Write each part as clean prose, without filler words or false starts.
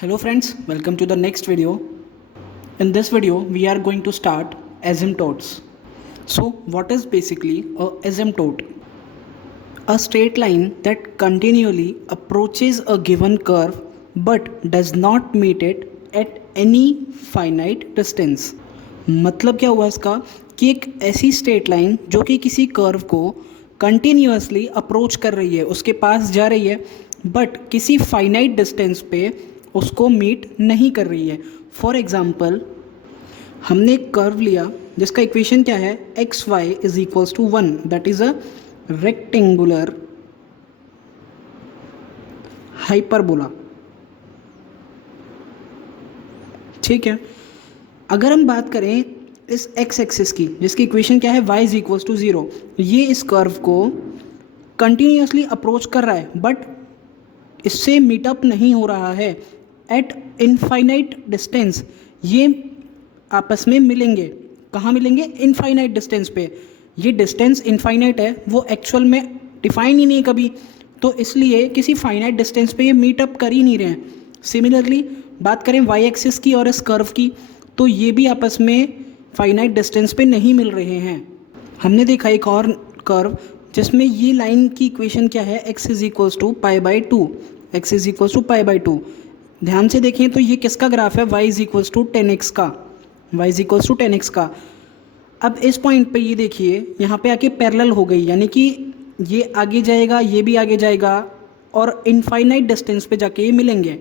Hello friends, welcome to the next video. In this video, we are going to start asymptotes. So, what is basically a asymptote? A straight line that continually approaches a given curve but does not meet it at any finite distance. मतलब क्या हुआ इसका कि एक ऐसी straight line जो कि किसी कर्व को कंटिन्यूअसली अप्रोच कर रही है, उसके पास जा रही है, बट किसी फाइनाइट डिस्टेंस पे उसको मीट नहीं कर रही है. फॉर एग्जाम्पल, हमने एक कर्व लिया जिसका इक्वेशन क्या है, x Y is equals to 1. That is a rectangular hyperbola. ठीक है, अगर हम बात करें इस एक्स एक्सिस की जिसकी इक्वेशन क्या है, y इज इक्वल्स टू 0, ये इस कर्व को कंटिन्यूसली अप्रोच कर रहा है बट इससे मीटअप नहीं हो रहा है एट इनफाइनाइट डिस्टेंस. ये आपस में मिलेंगे. कहाँ मिलेंगे? इनफाइनाइट डिस्टेंस पे. ये डिस्टेंस इनफाइनाइट है, वो एक्चुअल में डिफाइन ही नहीं कभी, तो इसलिए किसी फाइनाइट डिस्टेंस पे ये मीटअप कर ही नहीं रहे हैं. सिमिलरली बात करें वाई एक्सिस की और इस कर्व की, तो ये भी आपस में फाइनाइट डिस्टेंस पे नहीं मिल रहे हैं. हमने देखा एक और कर्व जिसमें ये लाइन की इक्वेशन क्या है, x is equals to pi by two. X is equals to pi by two. ध्यान से देखें तो ये किसका ग्राफ है, y is equals to 10x का. y is equals to 10x का. अब इस पॉइंट पे ये देखिए, यहाँ पे आके पैरेलल हो गई, यानी कि ये आगे जाएगा, ये भी आगे जाएगा और इनफाइनाइट डिस्टेंस पे जाके ये मिलेंगे.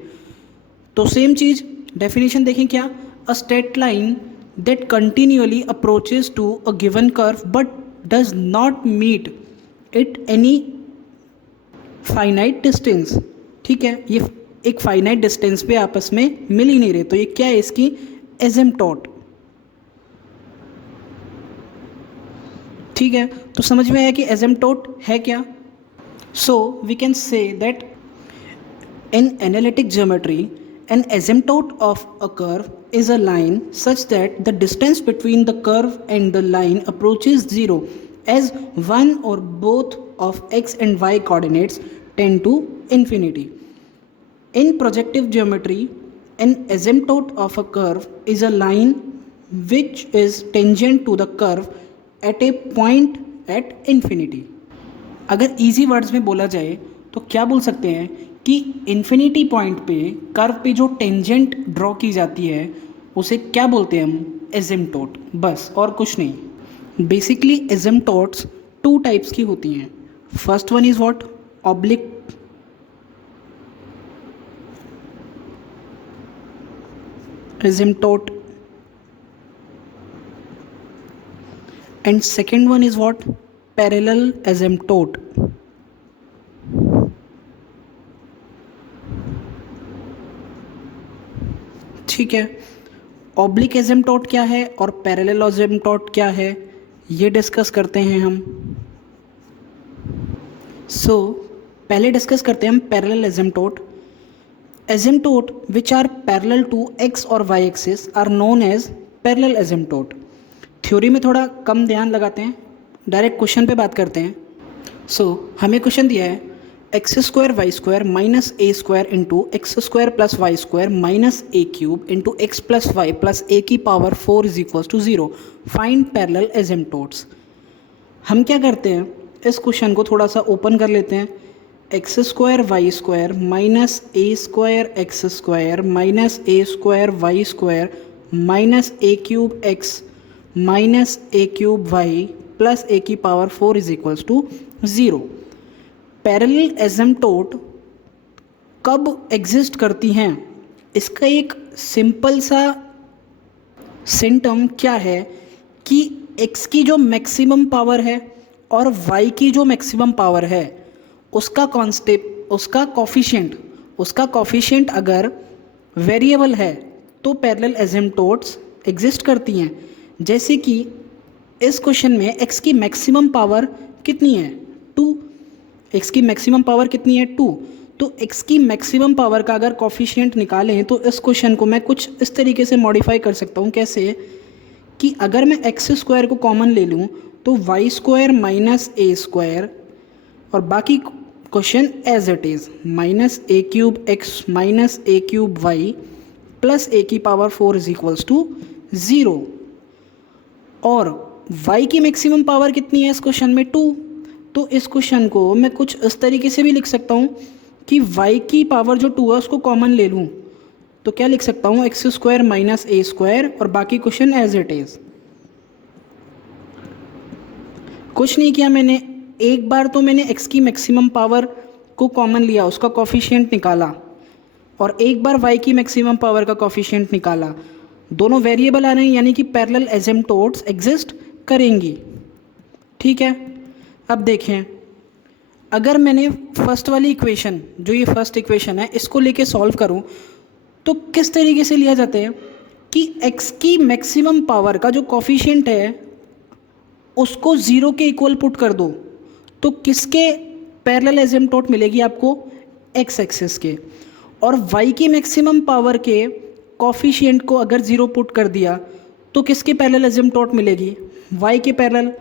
तो सेम चीज़, डेफिनेशन देखें क्या, a straight line that continuously approaches to a given curve but does not meet it any finite distance. ठीक है, ये एक फाइनाइट डिस्टेंस पे आपस में मिल ही नहीं रहे, तो ये क्या है, इसकी एसिम्प्टोट. ठीक है, तो समझ में आया कि एसिम्प्टोट है क्या. So we can say that in analytic geometry an asymptote of a curve is a line such that the distance between the curve and the line approaches 0 as one or both of x and y coordinates tend to infinity. In projective geometry, an asymptote of a curve is a line which is tangent to the curve at a point at infinity. अगर easy words में बोला जाए तो क्या बोल सकते हैं कि इन्फिनिटी पॉइंट पे कर्व पे जो टेंजेंट ड्रॉ की जाती है उसे क्या बोलते हैं हम, एसिम्प्टोट. बस, और कुछ नहीं. बेसिकली एसिम्प्टोट्स टू टाइप्स की होती हैं. First one is what, oblique asymptote and second one is what, parallel asymptote. ठीक है, ऑब्लिक एसिम्प्टोट क्या है और पैरेलल एसिम्प्टोट क्या है, ये डिस्कस करते हैं हम. सो पहले डिस्कस करते हैं हम parallel asymptote. Asymptote which are parallel to x और y axis are known as parallel asymptote. Theory में थोड़ा कम ध्यान लगाते हैं, डायरेक्ट क्वेश्चन पे बात करते हैं. सो हमें क्वेश्चन दिया है x square y square minus A square into x square plus Y square minus a cube into x plus Y plus a की power 4 is equals to 0. Find parallel asymptotes. हम क्या करते हैं, इस क्वेश्चन को थोड़ा सा ओपन कर लेते हैं. X square y square minus A square x square minus A square y square minus a cube x minus a cube y plus a की power 4 is equals to 0. Parallel asymptote कब exist करती हैं, इसका एक simple सा symptom क्या है कि x की जो मैक्सिमम पावर है और y की जो मैक्सिमम पावर है उसका कॉफिशिएंट अगर वेरिएबल है तो पैरेलल एसिम्प्टोट्स एग्जिस्ट करती हैं. जैसे कि इस क्वेश्चन में x की मैक्सिमम पावर कितनी है, 2. x की मैक्सिमम पावर कितनी है, 2. तो x की मैक्सिमम पावर का अगर कॉफिशिएंट निकालें तो इस क्वेश्चन को मैं कुछ इस तरीके से मॉडिफाई कर सकता हूँ. कैसे कि अगर मैं एक्स स्क्वायर को कॉमन ले लूँ तो वाई स्क्वायर माइनस ए स्क्वायर और बाकी question as it is, minus a cube x minus a cube y plus a की पावर 4 इज इक्वल्स टू 0। और y की मैक्सिमम पावर कितनी है इस क्वेश्चन में? 2। तो इस क्वेश्चन को मैं कुछ इस तरीके से भी लिख सकता हूँ कि y की पावर जो 2 है उसको कॉमन ले लूँ, तो क्या लिख सकता हूँ? एक्स स्क्वायर माइनस ए स्क्वायर, और बाकी क्वेश्चन एज इट इज़। कुछ नहीं किया मैंने, एक बार तो मैंने x की मैक्सिमम पावर को कॉमन लिया, उसका कॉफिशिएंट निकाला, और एक बार y की मैक्सिमम पावर का कॉफिशिएंट निकाला। दोनों वेरिएबल आ रहे हैं, यानी कि पैरेलल एसिम्पटोट्स एग्जिस्ट करेंगी। ठीक है, अब देखें, अगर मैंने फर्स्ट वाली इक्वेशन, जो ये फर्स्ट इक्वेशन है, इसको लेके सॉल्व करूं तो किस तरीके से लिया जाता है कि x की मैक्सिमम पावर का जो कॉफिशिएंट है उसको 0 के इक्वल पुट कर दो, तो किसके पैरेलल एसिम्पटोट मिलेगी आपको? x एक्सिस के। और y की मैक्सिमम पावर के कॉफिशिएंट को अगर 0 पुट कर दिया तो किसके पैरेलल एसिम्पटोट मिलेगी? y के पैरेलल।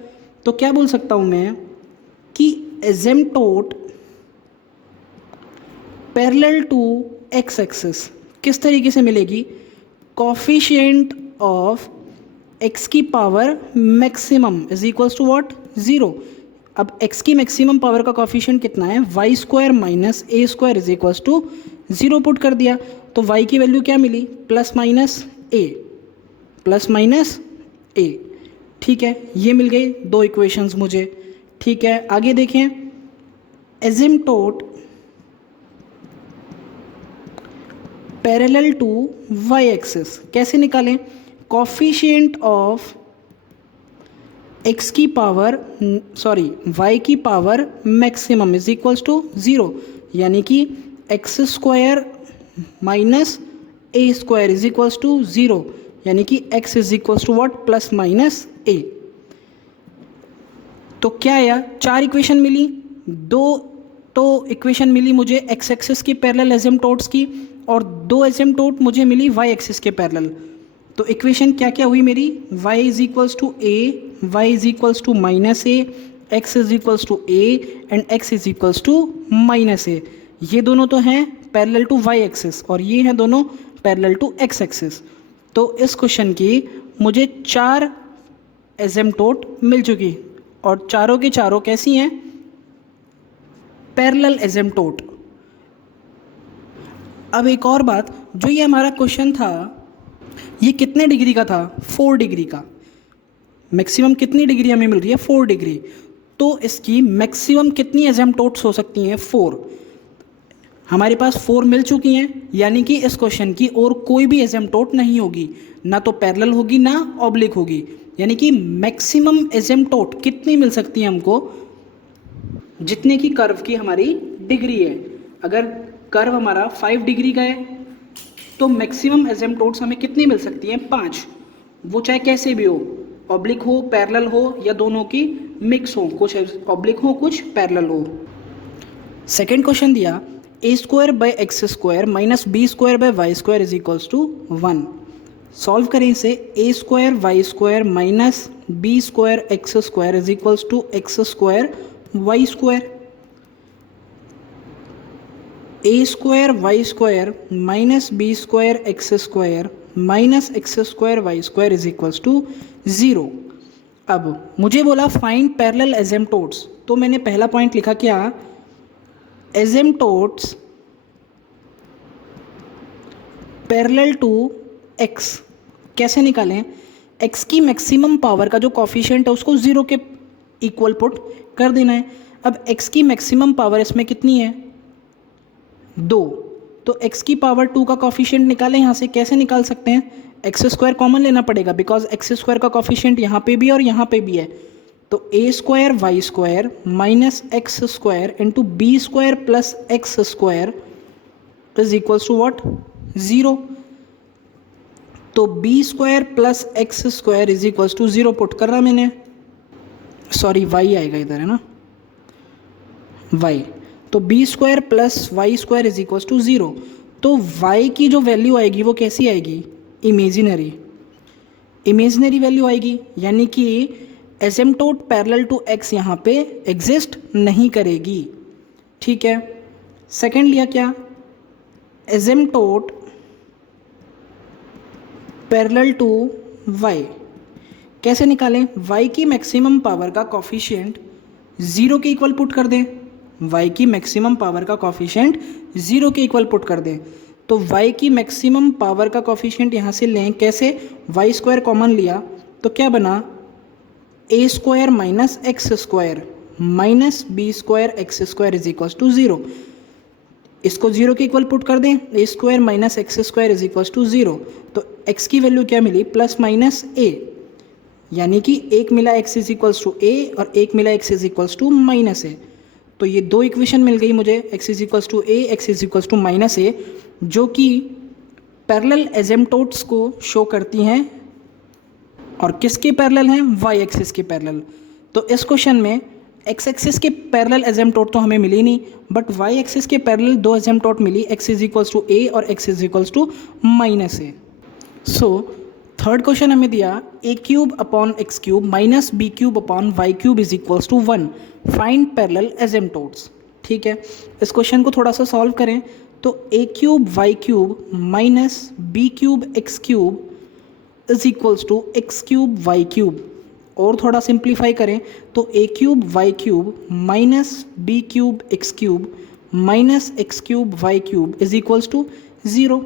तो क्या बोल सकता हूँ मैं कि asymptote parallel to x axis किस तरीके से मिलेगी? कॉफिशिएंट ऑफ x की power maximum is equals to what? 0। अब x की मैक्सिमम पावर का कॉफिशिएंट कितना है? Y square minus A square is equals to 0 put कर दिया, तो y की वैल्यू क्या मिली? Plus minus A, plus minus A. ठीक है, ये मिल गई दो इक्वेशंस मुझे। ठीक है, आगे देखें, asymptote parallel to y axis कैसे निकालें? कॉफिशिएंट ऑफ x की पावर y की power maximum is equals to 0, यानी कि x square minus A square is equals to 0, यानी कि x is equals to what? Plus minus a. तो क्या आया? 4 इक्वेशन मिली, 2 तो इक्वेशन मिली मुझे x एक्सिस की पैरेलल एसिम्पटोट्स की, और 2 एसिम्पटोट मुझे मिली y एक्सिस के पैरेलल। तो इक्वेशन क्या क्या हुई मेरी? y is equals to a, y is equals to minus a, x is equals to a and x is equals to minus a. ये दोनों तो हैं पैरेलल टू y एक्सिस, और ये हैं दोनों पैरेलल टू x एक्सिस। तो इस क्वेश्चन की मुझे 4 एसिम्पटोट मिल चुकी, और चारों की चारों कैसी हैं? पैरेलल एसिम्पटोट। अब एक और बात, जो ये हमारा क्वेश्चन था ये कितने डिग्री का था? 4 डिग्री का। मैक्सिमम कितनी डिग्री हमें मिल रही है? 4 डिग्री। तो इसकी मैक्सिमम कितनी एसिम्पटोट्स हो सकती हैं? 4। हमारे पास 4 मिल चुकी हैं, यानी कि इस क्वेश्चन की और कोई भी एसिम्पटोट नहीं होगी, ना तो पैरेलल होगी ना ऑब्लिक होगी, यानी कि मैक्सिमम एसिम्पटोट कितनी मिल सकती है हमको? जितने की कर्व की हमारी डिग्री है। अगर कर्व हमारा 5 डिग्री का है तो मैक्सिमम एसिम्पटोट्स हमें कितनी मिल सकती हैं? 5। वो चाहे कैसे भी हो, ऑब्लिक हो, पैरेलल हो, या दोनों की मिक्स हो, कुछ ऑब्लिक हो कुछ पैरेलल हो। सेकेंड क्वेश्चन दिया, a square by x square minus B square by y square is equals to 1। Solve करें इसे, a square y square minus B square x square is equals to x square y square. A square y square minus B square x square minus x square y square is equals to 0। अब मुझे बोला find parallel एसिम्पटोट्स, तो मैंने पहला point लिखा क्या? एसिम्पटोट्स parallel to x। कैसे निकालें? x की मैक्सिमम पावर का जो कॉफिशिएंट है उसको 0 के इक्वल पुट कर देना है। अब x की मैक्सिमम पावर इसमें कितनी है? 2। तो x की पावर 2 का कॉफिशिएंट निकालें यहाँ से। कैसे निकाल सकते हैं? एक्स स्क्वायर कॉमन लेना पड़ेगा, बिकॉज एक्स स्क्वायर का कॉफिशिएंट यहाँ पे भी और यहाँ पे भी है। तो a square y square minus x square into b square plus x square is equals to what? 0। तो B square plus x square is equals to 0 put कर रहा मैंने, सॉरी वाई आएगा इधर, है ना, वाई। तो B square plus Y square is equals to 0। तो वाई की जो वैल्यू आएगी वो कैसी आएगी? इमेजिनरी वैल्यू आएगी, यानी कि एसिम्पटोट पैरेलल टू x यहाँ पे एग्जिस्ट नहीं करेगी। ठीक है। सेकंड लिया क्या, एसिम्प्टोट पैरेलल टू y। कैसे निकालें, y की मैक्सिमम पावर का कॉफिशिएंट 0 के इक्वल पुट कर दें, y की मैक्सिमम पावर का कॉफिशिएंट 0 के इक्वल पुट कर दें। तो y की मैक्सिमम पावर का कॉफिशिएंट यहाँ से लें, कैसे, वाई स्क्वायर कॉमन लिया तो क्या बना, a square minus x square minus B square x square is equal to 0। इसको 0 के इक्वल पुट कर दें, a square minus x square is equal to 0। तो x की वैल्यू क्या मिली, प्लस माइनस a, यानी कि एक मिला x is equals to a और एक मिला x is equals to minus a. तो ये दो इक्वेशन मिल गई मुझे, x is equals to a, x is equals to minus a, जो कि पैरेलल एसिम्प्टोट्स को शो करती हैं। और किसके पैरेलल हैं, y एक्सिस के पैरेलल। तो इस क्वेश्चन में x एक्सिस के पैरेलल एसिम्प्टोट तो हमें मिली नहीं, बट y एक्सिस के पैरेलल दो एसिम्प्टोट मिली, x is equals to a और x is equals to minus a. So third question हमें दिया a cube upon x cube minus B cube upon y cube is equals to 1, find parallel asymptotes. ठीक है, इस question को थोड़ा सा solve करें तो a cube Y cube minus B cube X cube is equals to x cube Y cube. और थोड़ा सिंप्लीफाई करें तो a cube Y cube minus B cube X cube minus X cube Y cube is equals to 0।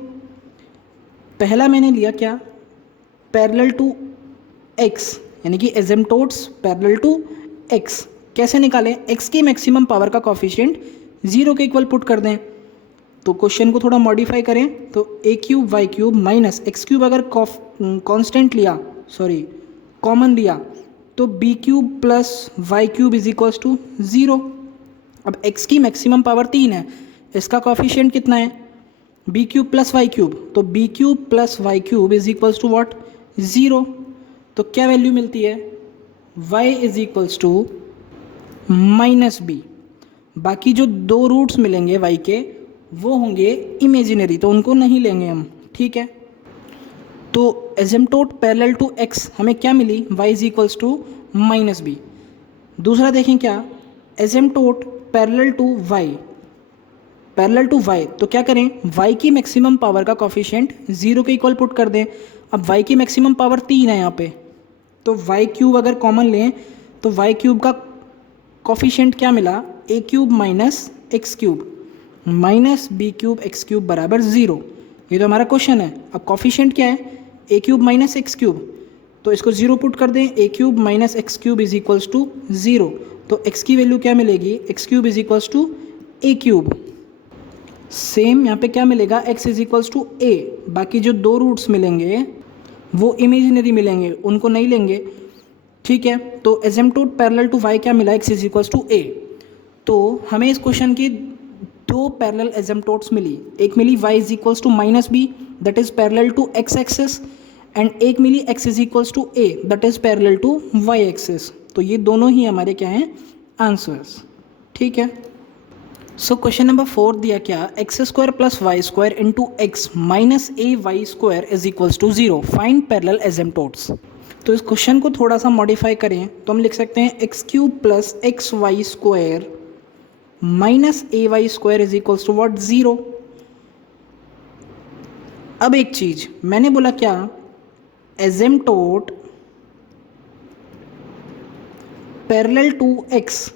पहला मैंने लिया क्या, parallel to x, यानी कि एसिम्प्टोट्स पैरेलल टू x। कैसे निकालें, x की मैक्सिमम पावर का कॉफिशिएंट 0 के इक्वल पुट कर दें। तो क्वेश्चन को थोड़ा मॉडिफाई करें तो a cube Y cube minus X cube अगर कांस्टेंट लिया, सॉरी कॉमन लिया, तो b cube plus Y cube is equals to 0। अब x की मैक्सिमम पावर 3 है, इसका कॉफिशिएंट कितना है, b cube plus Y cube, तो b cube plus Y cube is equals to what, 0। तो क्या वैल्यू मिलती है, y is equals to minus B. बाकी जो दो रूट्स मिलेंगे y के वो होंगे इमेजिनरी, तो उनको नहीं लेंगे हम। ठीक है, तो एसिम्प्टोट पैरेलल टू x हमें क्या मिली, y is equals to minus B. दूसरा देखें क्या, asymptote parallel to y, parallel to y, तो क्या करें, y की मैक्सिमम पावर का कॉफिशिएंट 0 के इक्वल पुट कर दें। अब y की मैक्सिमम पावर 3 है यहाँ पे, तो y क्यूब अगर कॉमन लें तो y क्यूब का कॉफिशिएंट क्या मिला, a cube minus X cube minus B cube X cube बराबर 0। ये तो हमारा क्वेश्चन है। अब कॉफिशिएंट क्या है, a cube minus X cube, तो इसको 0 पुट कर दें, a cube minus X cube is equals to 0। तो x की वैल्यू क्या मिलेगी, X cube is equals to a cube. Same यहाँ पे क्या मिलेगा, x is equals to a। बाकी जो दो रूट्स मिलेंगे वो इमेजिनरी मिलेंगे, उनको नहीं लेंगे। ठीक है, तो एसिम्प्टोट पैरेलल टू y क्या मिला, x is equals to a। तो हमें इस क्वेश्चन की दो पैरेलल एसिम्प्टोट्स मिली, एक मिली y is equals to minus B that is parallel to x axis, and एक मिली x is equals to a that is parallel to y axis. तो ये दोनों ही हमारे क्या हैं, आंसर्स। ठीक है, सो क्वेश्चन नंबर 4 दिया क्या, X square plus Y square into x minus A Y square is equals to 0, find parallel asymptotes. तो इस क्वेश्चन को थोड़ा सा मॉडिफाई करें तो हम लिख सकते हैं X cube plus x Y square minus A Y square is equals to what, 0। अब एक चीज मैंने बोला क्या, एसिम्प्टोट पैरेलल टू एक्स।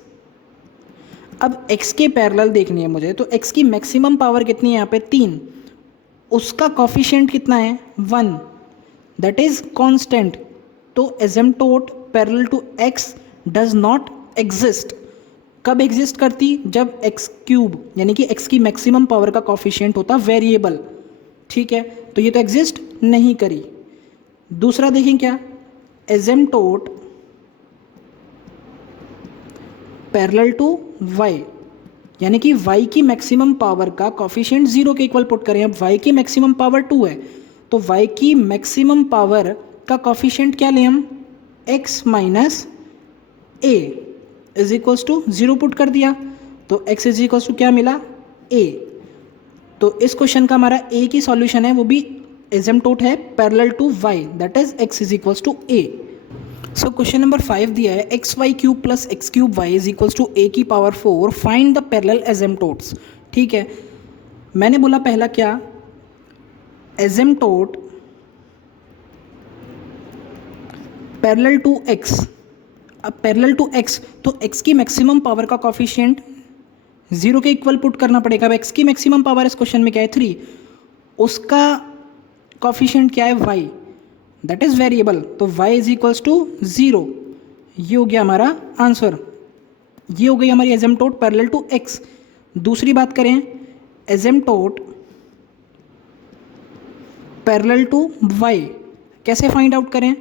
अब x के पैरेलल देखनी है मुझे, तो x की मैक्सिमम पावर कितनी है यहाँ पे, 3, उसका कॉफिशिएंट कितना है, 1, दैट इज कांस्टेंट। तो asymptote parallel to x does not exist. कब एग्जिस्ट करती, जब x क्यूब यानी कि x की मैक्सिमम पावर का कॉफिशिएंट होता वेरिएबल। ठीक है, तो ये तो एग्जिस्ट नहीं करी। दूसरा देखें क्या, एसिम्प्टोट पैरेलल टू y, यानी कि y की मैक्सिमम पावर का कॉफिशिएंट 0 के इक्वल पुट करें। अब y की मैक्सिमम पावर 2 है, तो y की मैक्सिमम पावर का कॉफिशिएंट क्या लें हम, x minus a is equals to 0 put कर दिया, तो x इज इक्वल्स टू क्या मिला, a। तो इस क्वेश्चन का हमारा a की सॉल्यूशन है, वो भी एसिम्प्टोट है parallel to y that is x is equals to a। So question number 5 दिया है x y cube plus x cube y is equals to a की power 4 find the parallel asymptotes. ठीक है, मैंने बोला पहला क्या, एसिम्प्टोट पैरेलल टू एक्स। अब पैरेलल टू एक्स तो एक्स की मैक्सिमम पावर का कॉफिशिएंट 0 के इक्वल पुट करना पड़ेगा। अब एक्स की मैक्सिमम पावर इस क्वेश्चन में क्या है 3, उसका कॉफिशिएंट क्या है y, दैट इज वेरिएबल, तो y इज इक्वल्स टू 0। ये हो गया हमारा आंसर, ये हो गई हमारी एसिम्प्टोट पैरेलल टू x। दूसरी बात करें एसिम्प्टोट पैरेलल टू y, कैसे फाइंड आउट करें।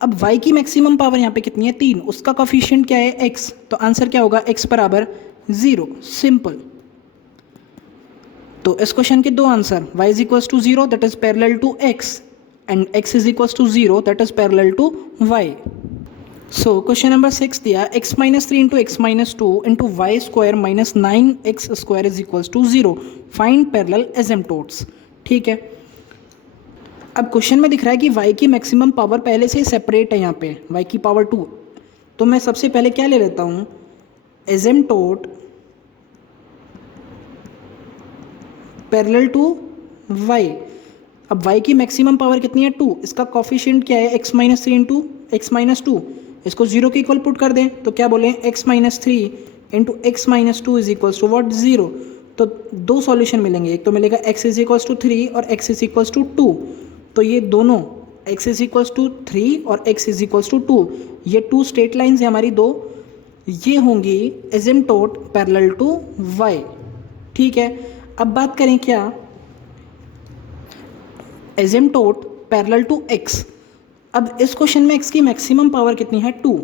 अब y की मैक्सिमम पावर यहाँ पे कितनी है 3, उसका कॉफिशिएंट क्या है x, तो आंसर क्या होगा x बराबर 0, सिंपल। तो इस क्वेश्चन के दो answer, y is equals to 0 that is parallel to x and x is equals to 0 that is parallel to y। So question number 6 दिया x minus 3 into x minus 2 into y square minus 9x square is equals to 0, find parallel asymptotes. ठीक है, अब question में दिख रहा है कि y की मैक्सिमम पावर पहले से सेपरेट है, यहाँ पे y की पावर 2, तो मैं सबसे पहले क्या ले लेता हूँ, एसिम्प्टोट पैरेलल टू y। अब y की मैक्सिमम पावर कितनी है 2, इसका कॉफिशिएंट क्या है x minus 3 into x minus 2, इसको 0 के इक्वल पुट कर दें तो क्या बोलें x minus 3 into x minus 2 is equals to what 0। तो दो सॉल्यूशन मिलेंगे, एक तो मिलेगा x इज इक्वल्स टू 3 और x इज इक्वल्स टू 2, तो ये दोनों x इज इक्वल्स टू 3 और x इज इक्वल्स टू 2, ये 2 स्ट्रेट लाइन्स है हमारी दो, ये होंगी एसिम्प्टोट पैरेलल टू y। ठीक है, अब बात करें क्या, एसिम्प्टोट पैरेलल टू x। अब इस क्वेश्चन में x की मैक्सिमम पावर कितनी है 2,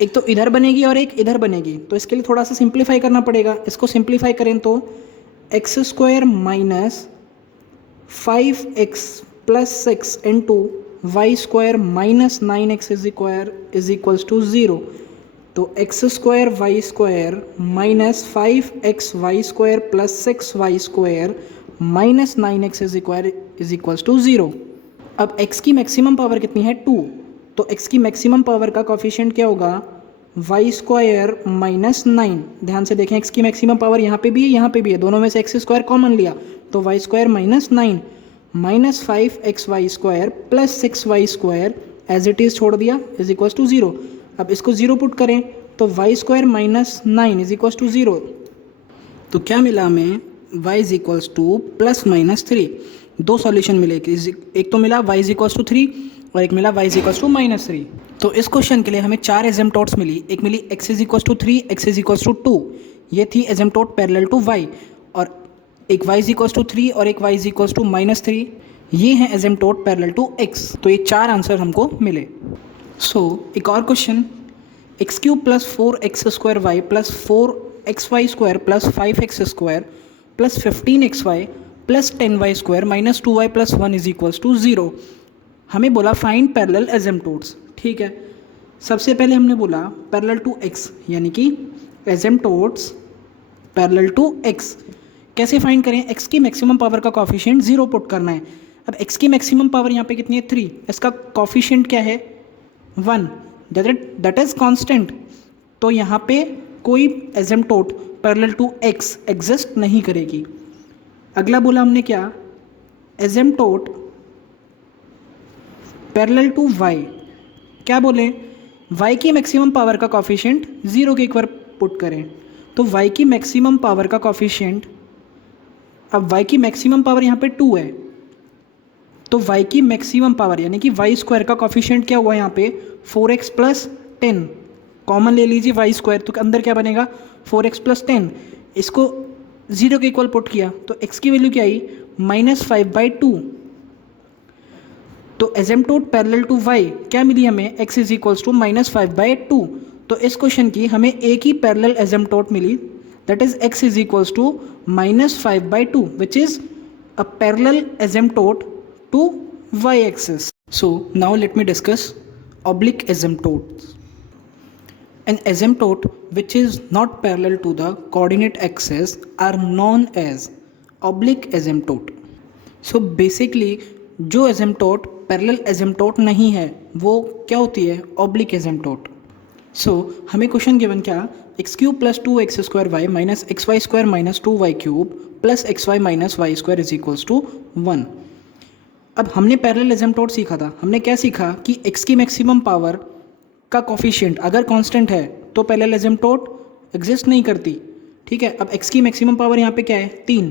एक तो इधर बनेगी और एक इधर बनेगी, तो इसके लिए थोड़ा सा सिंप्लीफाई करना पड़ेगा। इसको सिंप्लीफाई करें तो x square minus 5x plus 6 into y square minus 9x is equals to 0, तो x square y square minus 5x y square plus 6y square minus 9x is equals to 0। अब x की maximum power कितनी है 2, तो x की maximum power का coefficient क्या होगा वाई स्क्वायर माइनस 9। ध्यान से देखें x की मैक्सिमम पावर यहाँ पे भी है यहाँ पे भी है, दोनों में से x स्क्वायर कॉमन लिया तो y square minus 9 minus 5x y square plus 6y square as it is छोड़ दिया इज इक्वल्स टू 0। अब इसको 0 पुट करें तो y square minus 9 is equals to 0, तो क्या मिला हमें y is equals to plus minus 3। दो सॉल्यूशन मिले, एक तो मिला y इज इक्वल्स टू 3 और एक मिला y is equals to minus 3। तो इस क्वेश्चन के लिए हमें 4 एसिम्प्टोट्स मिली, एक मिली x is equals to 3, x is equals to 2, ये थी एसिम्प्टोट पैरेलल टू y, और एक y इज इक्वल्स टू 3 और एक y is equals to minus 3, ये है एसिम्प्टोट पैरेलल टू x। तो ये 4 आंसर हमको मिले। सो एक और क्वेश्चन, x cube plus 4x square y plus 4xy square plus 5x square plus 15xy plus 10y square minus 2y plus 1 is equals to 0। हमें बोला फाइंड पैरेलल एसिम्प्टोट्स। ठीक है, सबसे पहले हमने बोला पैरेलल टू x, यानी कि एसिम्प्टोट्स पैरेलल टू x। कैसे फाइंड करें, x की मैक्सिमम पावर का कॉफिशिएंट 0 पुट करना है। अब x की मैक्सिमम पावर यहाँ पे कितनी है 3, इसका कॉफिशिएंट क्या है 1, दैट इज कांस्टेंट, तो यहाँ पे कोई asymptote parallel to x exist नहीं करेगी। अगला बोला हमने क्या, एसिम्प्टोट पैरेलल टू y, क्या बोले y की मैक्सिमम पावर का कॉफिशिएंट 0 के इक्वल पुट करें, तो y की मैक्सिमम पावर का कॉफिशिएंट, अब y की मैक्सिमम पावर यहाँ पे 2 है, तो y की मैक्सिमम पावर यानी कि y स्क्वायर का कॉफिशिएंट क्या हुआ यहाँ पे 4x प्लस 10, कॉमन ले लीजिए y स्क्वायर, तो अंदर क्या बनेगा 4x प्लस 10, इसको 0 के इक्वल पुट किया तो x की वैल्यू क्या आई -5/2। तो एसिम्प्टोट पैरेलल टू y क्या मिली हमें, x इज इक्वल्स टू -5/2। तो इस क्वेश्चन की हमें एक ही पैरेलल एसिम्प्टोट मिली, that is x is equals to -5/2 which is a parallel asymptote to y-axis. So now let me discuss oblique asymptotes. An asymptote which is not parallel to the coordinate axis are known as oblique asymptote. So basically जो asymptote parallel asymptote नहीं है वो क्या होती है, oblique asymptote. So हमें question given क्या, x cube plus 2x² y minus XY² minus 2y cube plus XY minus y² is equals to 1। अब हमने पैरेलल एसिम्प्टोट सीखा था, हमने क्या सीखा कि x की मैक्सिमम पावर का कोफिशिएंट अगर कांस्टेंट है तो पैरेलल एसिम्प्टोट एग्जिस्ट नहीं करती। ठीक है, अब x की मैक्सिमम पावर यहाँ पे क्या है, 3,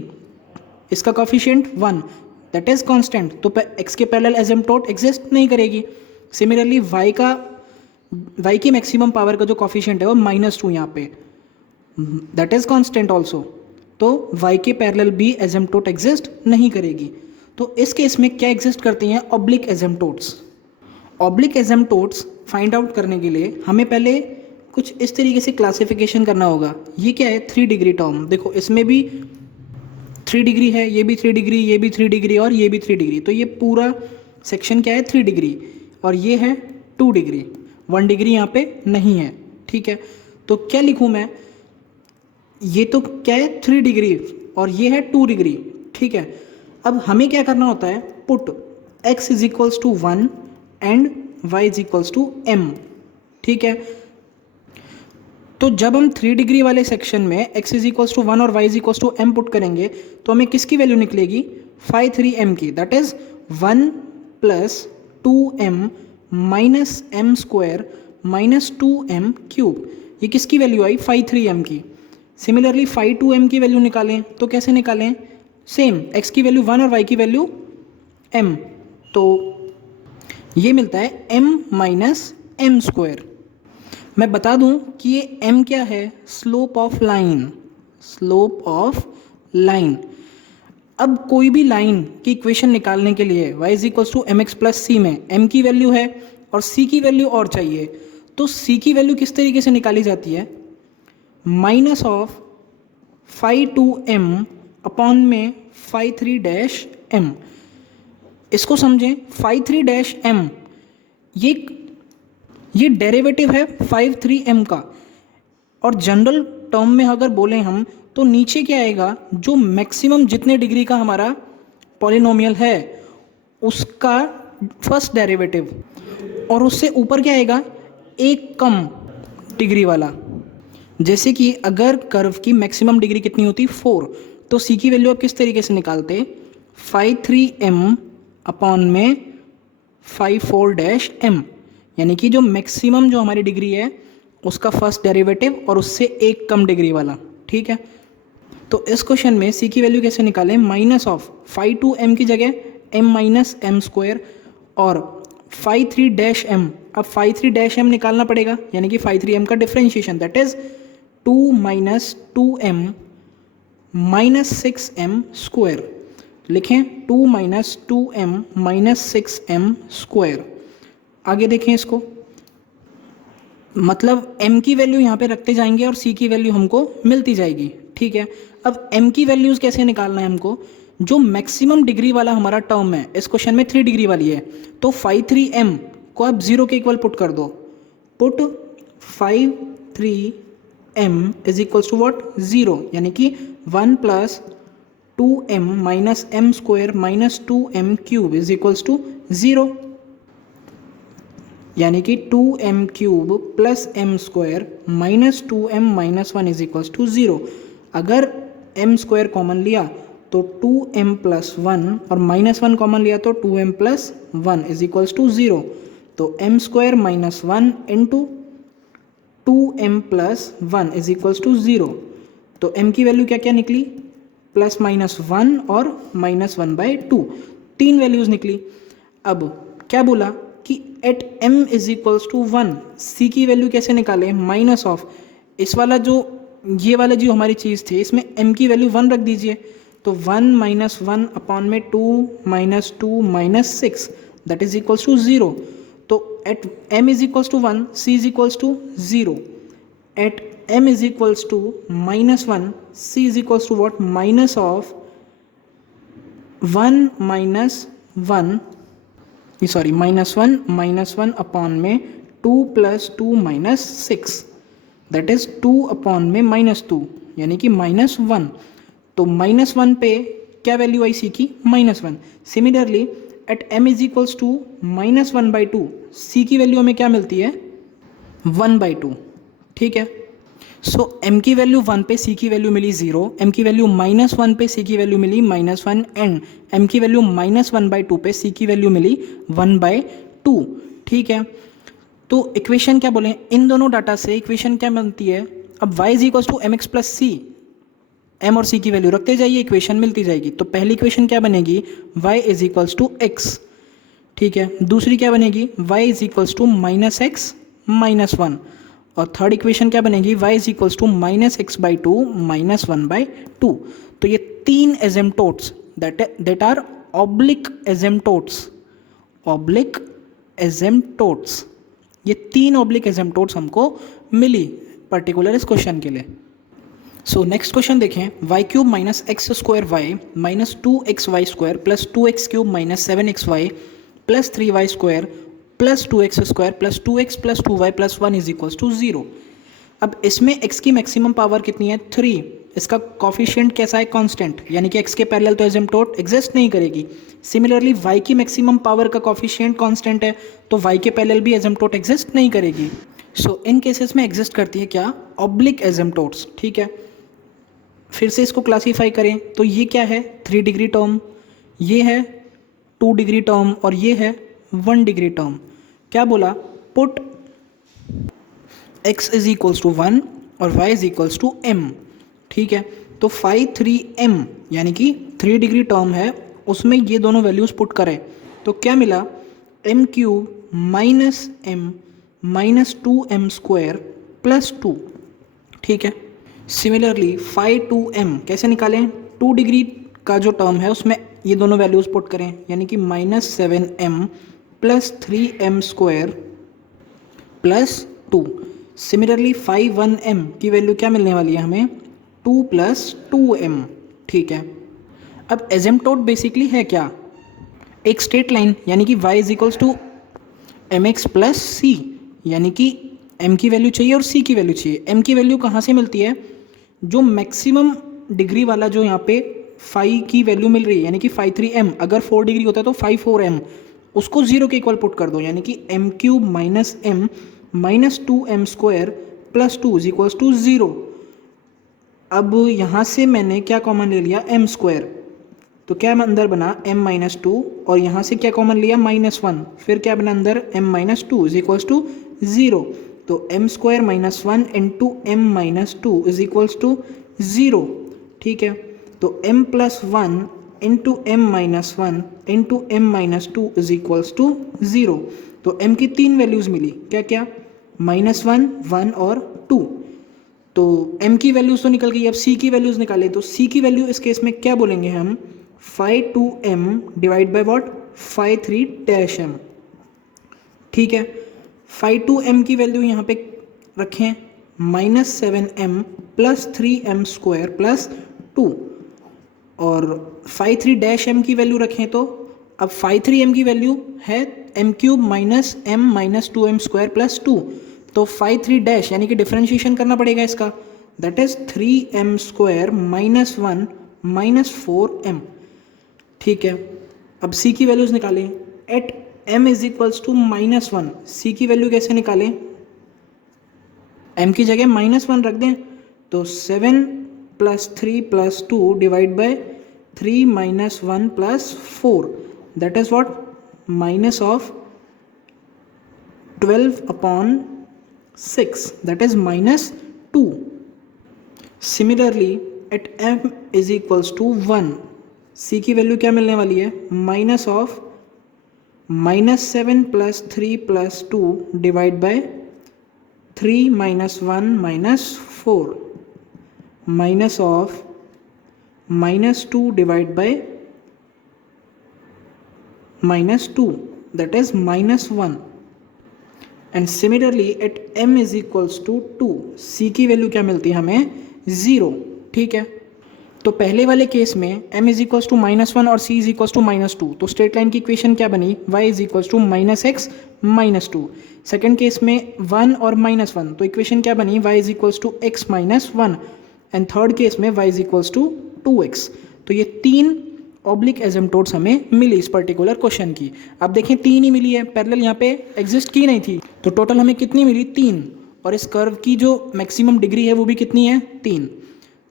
इसका कोफिशिएंट 1, दैट इज कांस्टेंट, तो x के पैरेलल एसिम्प्टोट एग्जिस्ट नहीं करेगी। सिमिलरली y की मैक्सिमम पावर का जो कोफिशिएंट है वो -2 यहाँ पे, दैट इज कांस्टेंट ऑल्सो, तो y के पैरेलल भी एसिम्प्टोट एग्जिस्ट नहीं करेगी। तो इस केस में क्या एग्जिस्ट करती हैं, oblique asymptotes. Oblique asymptotes find out करने के लिए हमें पहले कुछ इस तरीके से क्लासिफिकेशन करना होगा। ये क्या है, 3 डिग्री टर्म, देखो इसमें भी 3 डिग्री है, ये भी 3 डिग्री, ये भी 3 डिग्री और ये भी 3 डिग्री, तो ये पूरा सेक्शन क्या है, 3 डिग्री, और ये है 2 डिग्री, 1 डिग्री यहाँ पे नहीं है। ठीक है, तो क्या लिखूँ मैं, ये तो क्या है 3 डिग्री और ये है 2 डिग्री। ठीक है, अब हमें क्या करना होता है, put x is equals to 1 and y is equals to m। ठीक है, तो जब हम 3 डिग्री वाले सेक्शन में x इज इक्वल्स टू 1 और y is equals to m put करेंगे तो हमें किसकी वैल्यू निकलेगी, फाई 3m की, that is 1 plus 2m minus m square minus 2m cube. ये किसकी वैल्यू आई, फाई 3m की। सिमिलरली फाई 2m की वैल्यू निकालें तो कैसे निकालें, सेम, x की वैल्यू 1 और y की वैल्यू m, तो ये मिलता है m माइनस m स्क्वायर। मैं बता दूं कि ये m क्या है, slope of line, slope of line. अब कोई भी लाइन की इक्वेशन निकालने के लिए y is equals to m x plus c में m की वैल्यू है और c की वैल्यू और चाहिए, तो c की वैल्यू किस तरीके से निकाली जाती है, minus of phi 2m upon में फाई 3-m। इसको समझें, फाई 3-m ये डेरिवेटिव है फाई 3m का, और जनरल टर्म में अगर बोलें हम तो नीचे क्या आएगा, जो मैक्सिमम जितने डिग्री का हमारा पॉलिनोमियल है उसका फर्स्ट डेरिवेटिव, और उससे ऊपर क्या आएगा, एक कम डिग्री वाला। जैसे कि अगर कर्व की मैक्सिमम डिग्री कितनी होती, 4, तो c की वैल्यू आप किस तरीके से निकालते, फाई 3m अपॉन में फाई 4-m, यानी कि जो मैक्सिमम जो हमारी डिग्री है उसका फर्स्ट डेरिवेटिव और उससे एक कम डिग्री वाला। ठीक है, तो इस क्वेश्चन में c की वैल्यू कैसे निकालें, माइनस ऑफ फाई 2m की जगह m माइनस m स्क्वायर और फाई 3-m, अब फाई 3-m निकालना पड़ेगा, यानी कि फाई 3m का differentiation, that is 2 minus 2m minus 6m square. लिखें 2 minus 2m minus 6m square. आगे देखें इसको, मतलब m की वैल्यू यहाँ पे रखते जाएंगे और c की वैल्यू हमको मिलती जाएगी। ठीक है, अब m की वैल्यूज़ कैसे निकालना है हमको, जो मैक्सिमम डिग्री वाला हमारा टर्म है, इस क्वेश्चन में 3 डिग्री वाली है, तो फाई 3m को आप 0 के इक्वल पुट कर दो, put phi 3m is equals to what, 0, यानी कि 1 plus 2m minus m square minus 2m cube is equals to 0, यानी कि 2m cube plus m square minus 2m minus 1 is equals to 0। अगर m square common लिया तो 2m plus 1 और minus 1 common लिया तो 2m plus 1 is equals to 0, तो m square minus 1 into 2m plus 1 is equals to 0। तो m की value क्या क्या निकली, प्लस माइनस 1 और माइनस 1/2, 3 वैल्यूज़ निकली। अब क्या बोला कि at m is equals to 1 c की वैल्यू कैसे निकालें, माइनस ऑफ इस वाला जो ये वाला जो हमारी चीज़ थी इसमें m की वैल्यू 1 रख दीजिए, तो 1 माइनस 1 अपॉन में 2 minus 2 minus 6 that is equals to 0। तो at m is equals to 1 c is equals to 0, at m is equals to minus 1 c is equals to what, minus of 1 minus 1 sorry minus 1 upon में 2 plus 2 minus 6 that is 2 upon में minus 2 यानी कि minus 1। तो minus 1 पे क्या value I C की, minus 1। Similarly at m is equals to -1/2, c की value हमें क्या मिलती है 1/2, ठीक है। सो m की वैल्यू 1 पे c की वैल्यू मिली 0, m की वैल्यू -1 पे c की वैल्यू मिली -1 एंड m की वैल्यू -1/2 पे c की वैल्यू मिली 1/2, ठीक है। तो इक्वेशन क्या बोले, इन दोनों डाटा से इक्वेशन क्या बनती है, अब y is equals to mx plus C, m और c की वैल्यू रखते जाइए, इक्वेशन मिलती जाएगी। तो पहली इक्वेशन क्या बनेगी, y is equals to x, ठीक है। दूसरी क्या बनेगी, y is equals to -x -1, और थर्ड इक्वेशन क्या बनेगी, y is equals to -x/2 -1/2। तो ये तीन एजेम्प्टोट्स दैट आर ऑब्लिक एजेम्प्टोट्स, ये तीन ऑब्लिक एजेम्प्टोट्स हमको मिली पर्टिकुलर इस क्वेश्चन के लिए। सो नेक्स्ट क्वेश्चन देखें, y³ - x² y -2xy² plus 2x³ - 7xy plus 3y² plus 2x² plus 2x plus 2y plus 1 is equals to 0। अब इसमें x की मैक्सिमम पावर कितनी है 3, इसका कॉफिशिएंट कैसा है कांस्टेंट, यानी कि x के पैरेलल तो एसिम्प्टोट एग्जिस्ट नहीं करेगी। सिमिलरली y की मैक्सिमम पावर का कॉफिशिएंट कांस्टेंट है, तो y के पैरेलल भी एसिम्प्टोट एग्जिस्ट नहीं करेगी। सो इन केसेस में एग्जिस्ट करती है क्या, ऑब्लिक एसिम्प्टोट्स, ठीक है। फिर से इसको क्लासीफाई करें तो ये क्या है 3 डिग्री टर्म, ये है 2 डिग्री टर्म और ये है 1 डिग्री टर्म। क्या बोला, put x is equals to 1 और y is equals to m, ठीक है। तो 5 3 m यानी कि 3 डिग्री टर्म है, उसमें ये दोनों वैल्यूज पुट करें तो क्या मिला, m³ -m -2m² प्लस 2, ठीक है। सिमिलरली 5 2m कैसे निकालें, 2 डिग्री का जो टर्म है उसमें ये दोनों वैल्यूज पुट करें, यानी कि -7m plus 3m² plus 2। Similarly 5 1m की वैल्यू क्या मिलने वाली है हमें 2 प्लस 2m, ठीक है। अब एसिम्प्टोट बेसिकली है क्या, एक स्ट्रेट लाइन, यानी कि y is equals to mx plus c, यानी कि m की वैल्यू चाहिए और c की वैल्यू चाहिए। m की वैल्यू कहाँ से मिलती है, जो मैक्सिमम डिग्री वाला जो यहाँ पे 5 की वैल्यू मिल रही है, यानी कि 5 3m, अगर 4 डिग्री होता है तो 5 4m, उसको 0 के इक्वल पुट कर दो, यानी कि m³ -m -2m² plus 2 is equals to 0। अब यहाँ से मैंने क्या कॉमन ले लिया m², तो क्या अंदर बना m -2 और यहाँ से क्या कॉमन लिया -1, फिर क्या बना अंदर m -2 इज इक्वल्स टू 0। तो m² -1 into m -2 is equals to 0, ठीक है। तो m + 1 into m -1 into m -2 is equals to 0। तो m की तीन वैल्यूज़ मिली, क्या क्या, -1 1 और 2। तो m की वैल्यूज़ तो निकल गई, अब c की वैल्यूज़ निकालें तो c की वैल्यू इस केस में क्या बोलेंगे हम, 5 2m divide by what 5 3 m, ठीक है। 5 2m की वैल्यू यहाँ पे रखें -7m प्लस 3m² प्लस 2, और 5 3 m की वैल्यू रखें तो अब 5 3m की वैल्यू है m³ -m -2m² प्लस 2, तो 5 3 यानी कि डिफरेंशिएशन करना पड़ेगा इसका, दैट इज 3m² -1 -4m, ठीक है। अब c की वैल्यूज निकालें, at m is equals to -1, c की वैल्यू कैसे निकालें, m की जगह -1 रख दें, तो 7 + 3 + 2 divide by 3 -1 + 4, that is what minus of 12/6, that is -2। Similarly at m is equals to 1, c की वैल्यू क्या मिलने वाली है, minus of -7 + 3 + 2 divide by 3 -1 - 4 minus of -2 divide by -2, that is -1। And similarly at m is equals to 2, c की value क्या मिलती है हमें 0, ठीक है। तो पहले वाले केस में m इज इक्वल्स टू -1 और c इज इक्वल्स टू -2, तो स्ट्रेट लाइन की इक्वेशन क्या बनी, y is equals to -x -2। Second case में 1 और -1, तो इक्वेशन क्या बनी, y is equals to x -1, and third case में y is equals to 2x। तो ये तीन ऑब्लिक एसिम्पटोट्स हमें मिली इस पर्टिकुलर क्वेश्चन की। अब देखें 3 ही मिली है, पैरेलल यहाँ पे एग्जिस्ट की नहीं थी, तो टोटल हमें कितनी मिली 3, और इस कर्व की जो मैक्सिमम डिग्री है वो भी कितनी है 3।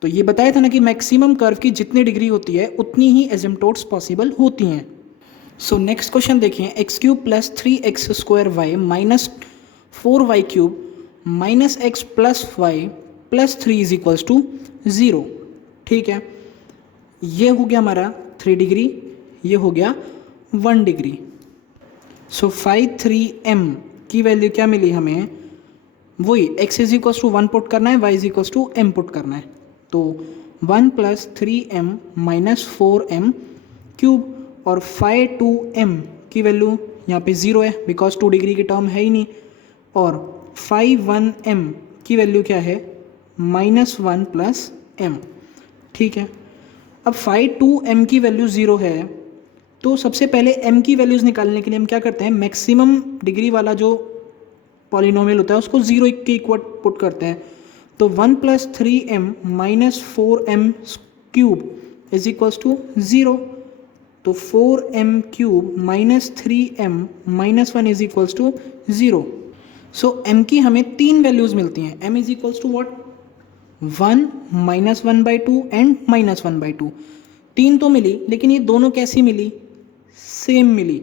तो ये बताया था ना कि मैक्सिमम कर्व की जितनी डिग्री होती है उतनी ही एसिम्पटोट्स पॉसिबल होती हैं। सो नेक्स्ट क्वेश्चन देखें, x cube plus 3x square y minus 4y cube minus x plus Y plus 3 is equals to 0। ठीक है, ये हो गया हमारा 3 डिग्री, ये हो गया 1 डिग्री। सो 5-3m की वैल्यू क्या मिली हमें, वही x is equals to 1 put करना है, y is equals to m put करना है। तो 1 plus 3m minus 4m cube, और 5-2m की वैल्यू यहाँ पे 0 है बिकॉज 2 डिग्री की टर्म है ही नहीं, और 5-1m की वैल्यू क्या है -1 प्लस m। ठीक है, अब 5-2m की वैल्यू 0 है, तो सबसे पहले m की वैल्यूज़ निकालने के लिए हम क्या करते हैं, मैक्सिमम डिग्री वाला जो पॉलिनोमियल होता है उसको 0 के इक्वल पुट करते हैं। तो 1 plus 3m minus 4m cube is equals to 0। तो 4m cube minus 3m minus 1 is equals to 0। So m की हमें 3 वैल्यूज़ मिलती हैं, m is equals to what 1 -1/2 and -1/2। 3 तो मिली, लेकिन ये दोनों कैसी मिली, सेम मिली।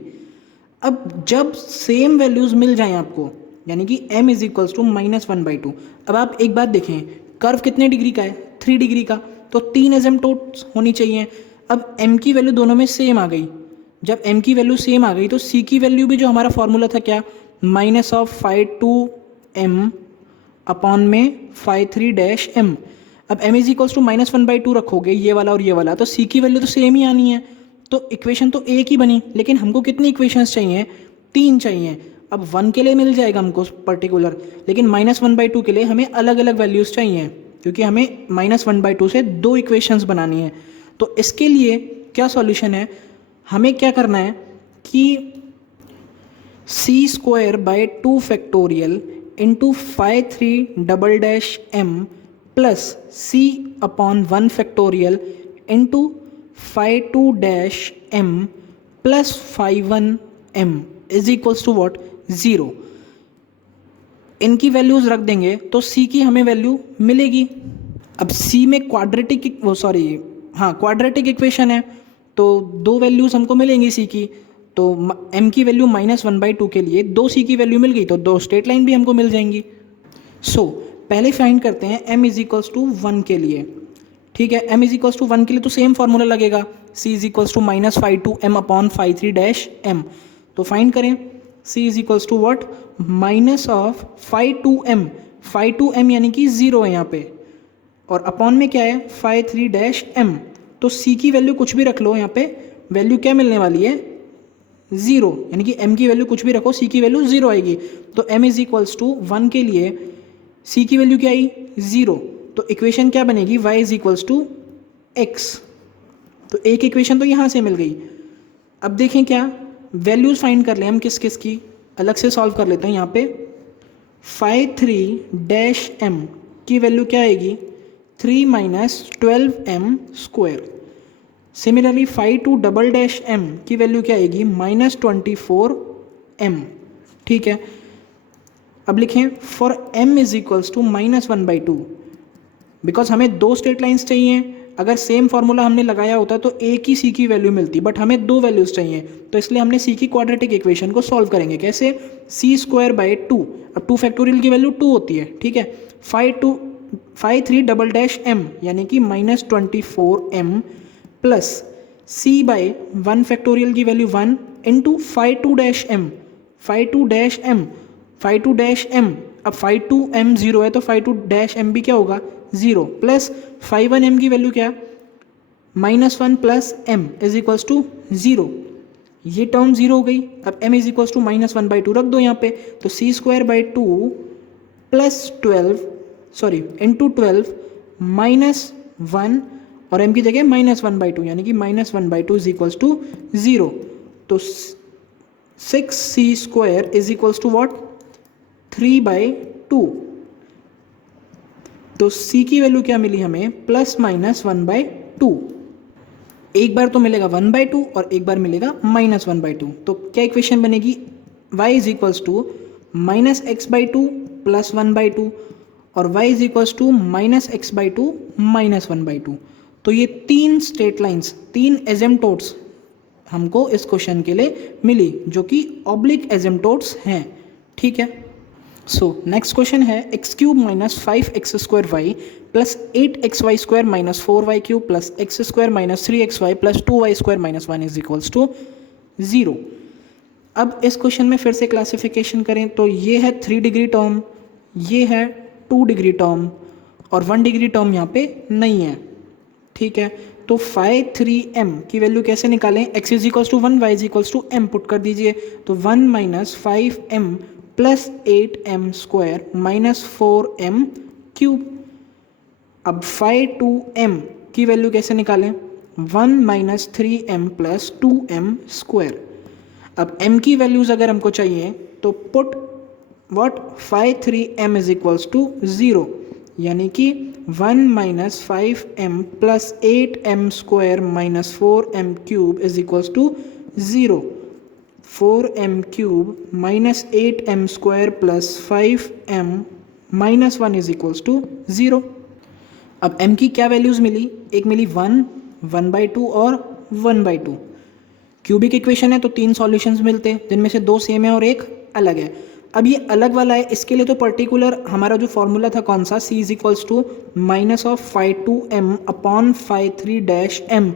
अब जब सेम वैल्यूज़ मिल जाएं आपको, यानी कि m इज इक्वल्स टू -1/2। अब आप एक बात देखें, कर्व कितने डिग्री का है 3 डिग्री का, तो 3 एसिम्पटोट्स होनी चाहिए। अब m की वैल्यू दोनों में सेम आ गई, जब m की वैल्यू सेम आ गई तो c की वैल्यू भी जो हमारा फॉर्मूला था क्या, -5-2m अपॉन में 5-3-m। अब m इज इक्वल्स टू -1/2 रखोगे, ये वाला और ये वाला, तो c की वैल्यू तो सेम ही आनी है, तो इक्वेशन तो एक ही बनी। लेकिन हमको कितनी इक्वेशंस चाहिए, 3 चाहिए। अब 1 के लिए मिल जाएगा हमको पर्टिकुलर, लेकिन -1/2 के लिए हमें अलग अलग वैल्यूज़ चाहिए, क्योंकि हमें -1/2 से 2 इक्वेशंस बनानी है। तो इसके लिए क्या सॉल्यूशन है, हमें क्या करना है कि c² 2 factorial into 5-3 plus c/1 factorial into 5-2 plus 5-1m is equals to what 0। इनकी वैल्यूज़ रख देंगे तो c की हमें वैल्यू मिलेगी। अब c में क्वाड्रेटिक इक्वेशन है, तो 2 वैल्यूज़ हमको मिलेंगी c की। तो m की वैल्यू -1/2 के लिए 2c की वैल्यू मिल गई, तो 2 स्ट्रेट लाइन भी हमको मिल जाएंगी। सो पहले फाइंड करते हैं m इज इक्वल्स टू 1 के लिए। ठीक है, m इज इक्वल्स टू 1 के लिए तो सेम फार्मूला लगेगा, c is equals to -5-2m upon 5-3-m। तो फाइंड करें, c is equals to what minus of 5-2m, 5-2m यानी कि 0 है यहाँ पे, और अपॉन में क्या है 5-3-m। तो c की वैल्यू कुछ भी रख लो, यहाँ पे वैल्यू क्या मिलने वाली है 0, यानी कि m की वैल्यू कुछ भी रखो, c की वैल्यू 0 आएगी। तो m इज इक्वल्स टू 1 के लिए c की वैल्यू क्या आई 0, तो इक्वेशन क्या बनेगी y is equals to x। तो एक इक्वेशन तो यहाँ से मिल गई। अब देखें क्या वैल्यूज फाइंड कर लें हम, किस किस की अलग से सॉल्व कर लेते हैं। यहाँ पे 5-3-m की वैल्यू क्या आएगी 3 - 12m स्क्वायर। सिमिलरली 5-2 की वैल्यू क्या आएगी -24m। ठीक है, अब लिखें for m is equals to -1/2, because हमें 2 स्ट्रेट लाइन्स चाहिए। अगर सेम फार्मूला हमने लगाया होता तो एक ही c की वैल्यू मिलती, बट हमें 2 वैल्यूज़ चाहिए, तो इसलिए हमने c की क्वाड्रेटिक इक्वेशन को सॉल्व करेंगे। कैसे, c² 2, अब 2 फैक्टोरियल की वैल्यू 2 होती है। ठीक है, 5-3 यानी कि -24m प्लस c/1 फैक्टोरियल की वैल्यू 1 इंटू 5-2 m। अब 5-2m 0 है, तो 5-2 भी क्या होगा 0, प्लस 5-1m की वैल्यू क्या -1 plus m is equals to 0। ये टर्म 0 हो गई। अब m इज इक्वल्स टू -1/2 रख दो यहाँ पे, तो c² 2 प्लस 12 इंटू 12 -1 और m की जगह -1/2, यानी कि -1/2 इज इक्वल्स टू 0। तो 6c² is equals to what 3/2। तो c की वैल्यू क्या मिली हमें +-1/2। एक बार तो मिलेगा 1/2 और एक बार मिलेगा -1/2। तो क्या इक्वेशन बनेगी, y is equals to -x/2 plus 1/2 और y is equals to -x/2 -1/2। तो ये तीन स्ट्रेट लाइंस, तीन एजेम्प्टोड्स हमको इस क्वेश्चन के लिए मिली जो कि ऑब्लिक एजेम्प्टोड्स हैं। ठीक है, सो नेक्स्ट क्वेश्चन है x³ minus 5x² plus 8xy² minus 4y³ plus x² minus 3xy plus 2y² minus 1 is equals to 0। अब इस क्वेश्चन में फिर से क्लासिफिकेशन करें तो ये है 3 डिग्री टर्म, ये है 2 डिग्री टर्म और 1 डिग्री टर्म यहाँ पे नहीं है। ठीक है, तो फाई 3m की वैल्यू कैसे निकालें, x is equals to 1 y is equals to m put कर दीजिए। तो 1 minus 5m plus 8m² minus 4m³। अब फाई 2m की वैल्यू कैसे निकालें, 1 माइनस 3m प्लस 2m²। अब m की वैल्यूज़ अगर हमको चाहिए तो put what, phi 3m is equals to 0, यानी कि 1 minus 5m plus 8m² minus 4m³ is equals to 0। 4m³ minus 8m² plus 5m minus 1 is equals to 0। अब m की क्या वैल्यूज़ मिली, एक मिली 1, 1/2 और 1/2। क्यूबिक इक्वेशन है तो 3 सॉल्यूशंस मिलते हैं जिनमें से 2 सेम है और एक अलग है। अब ये अलग वाला है, इसके लिए तो पर्टिकुलर हमारा जो फॉर्मूला था कौन सा, c is equals to minus of phi 2m upon phi 3-m।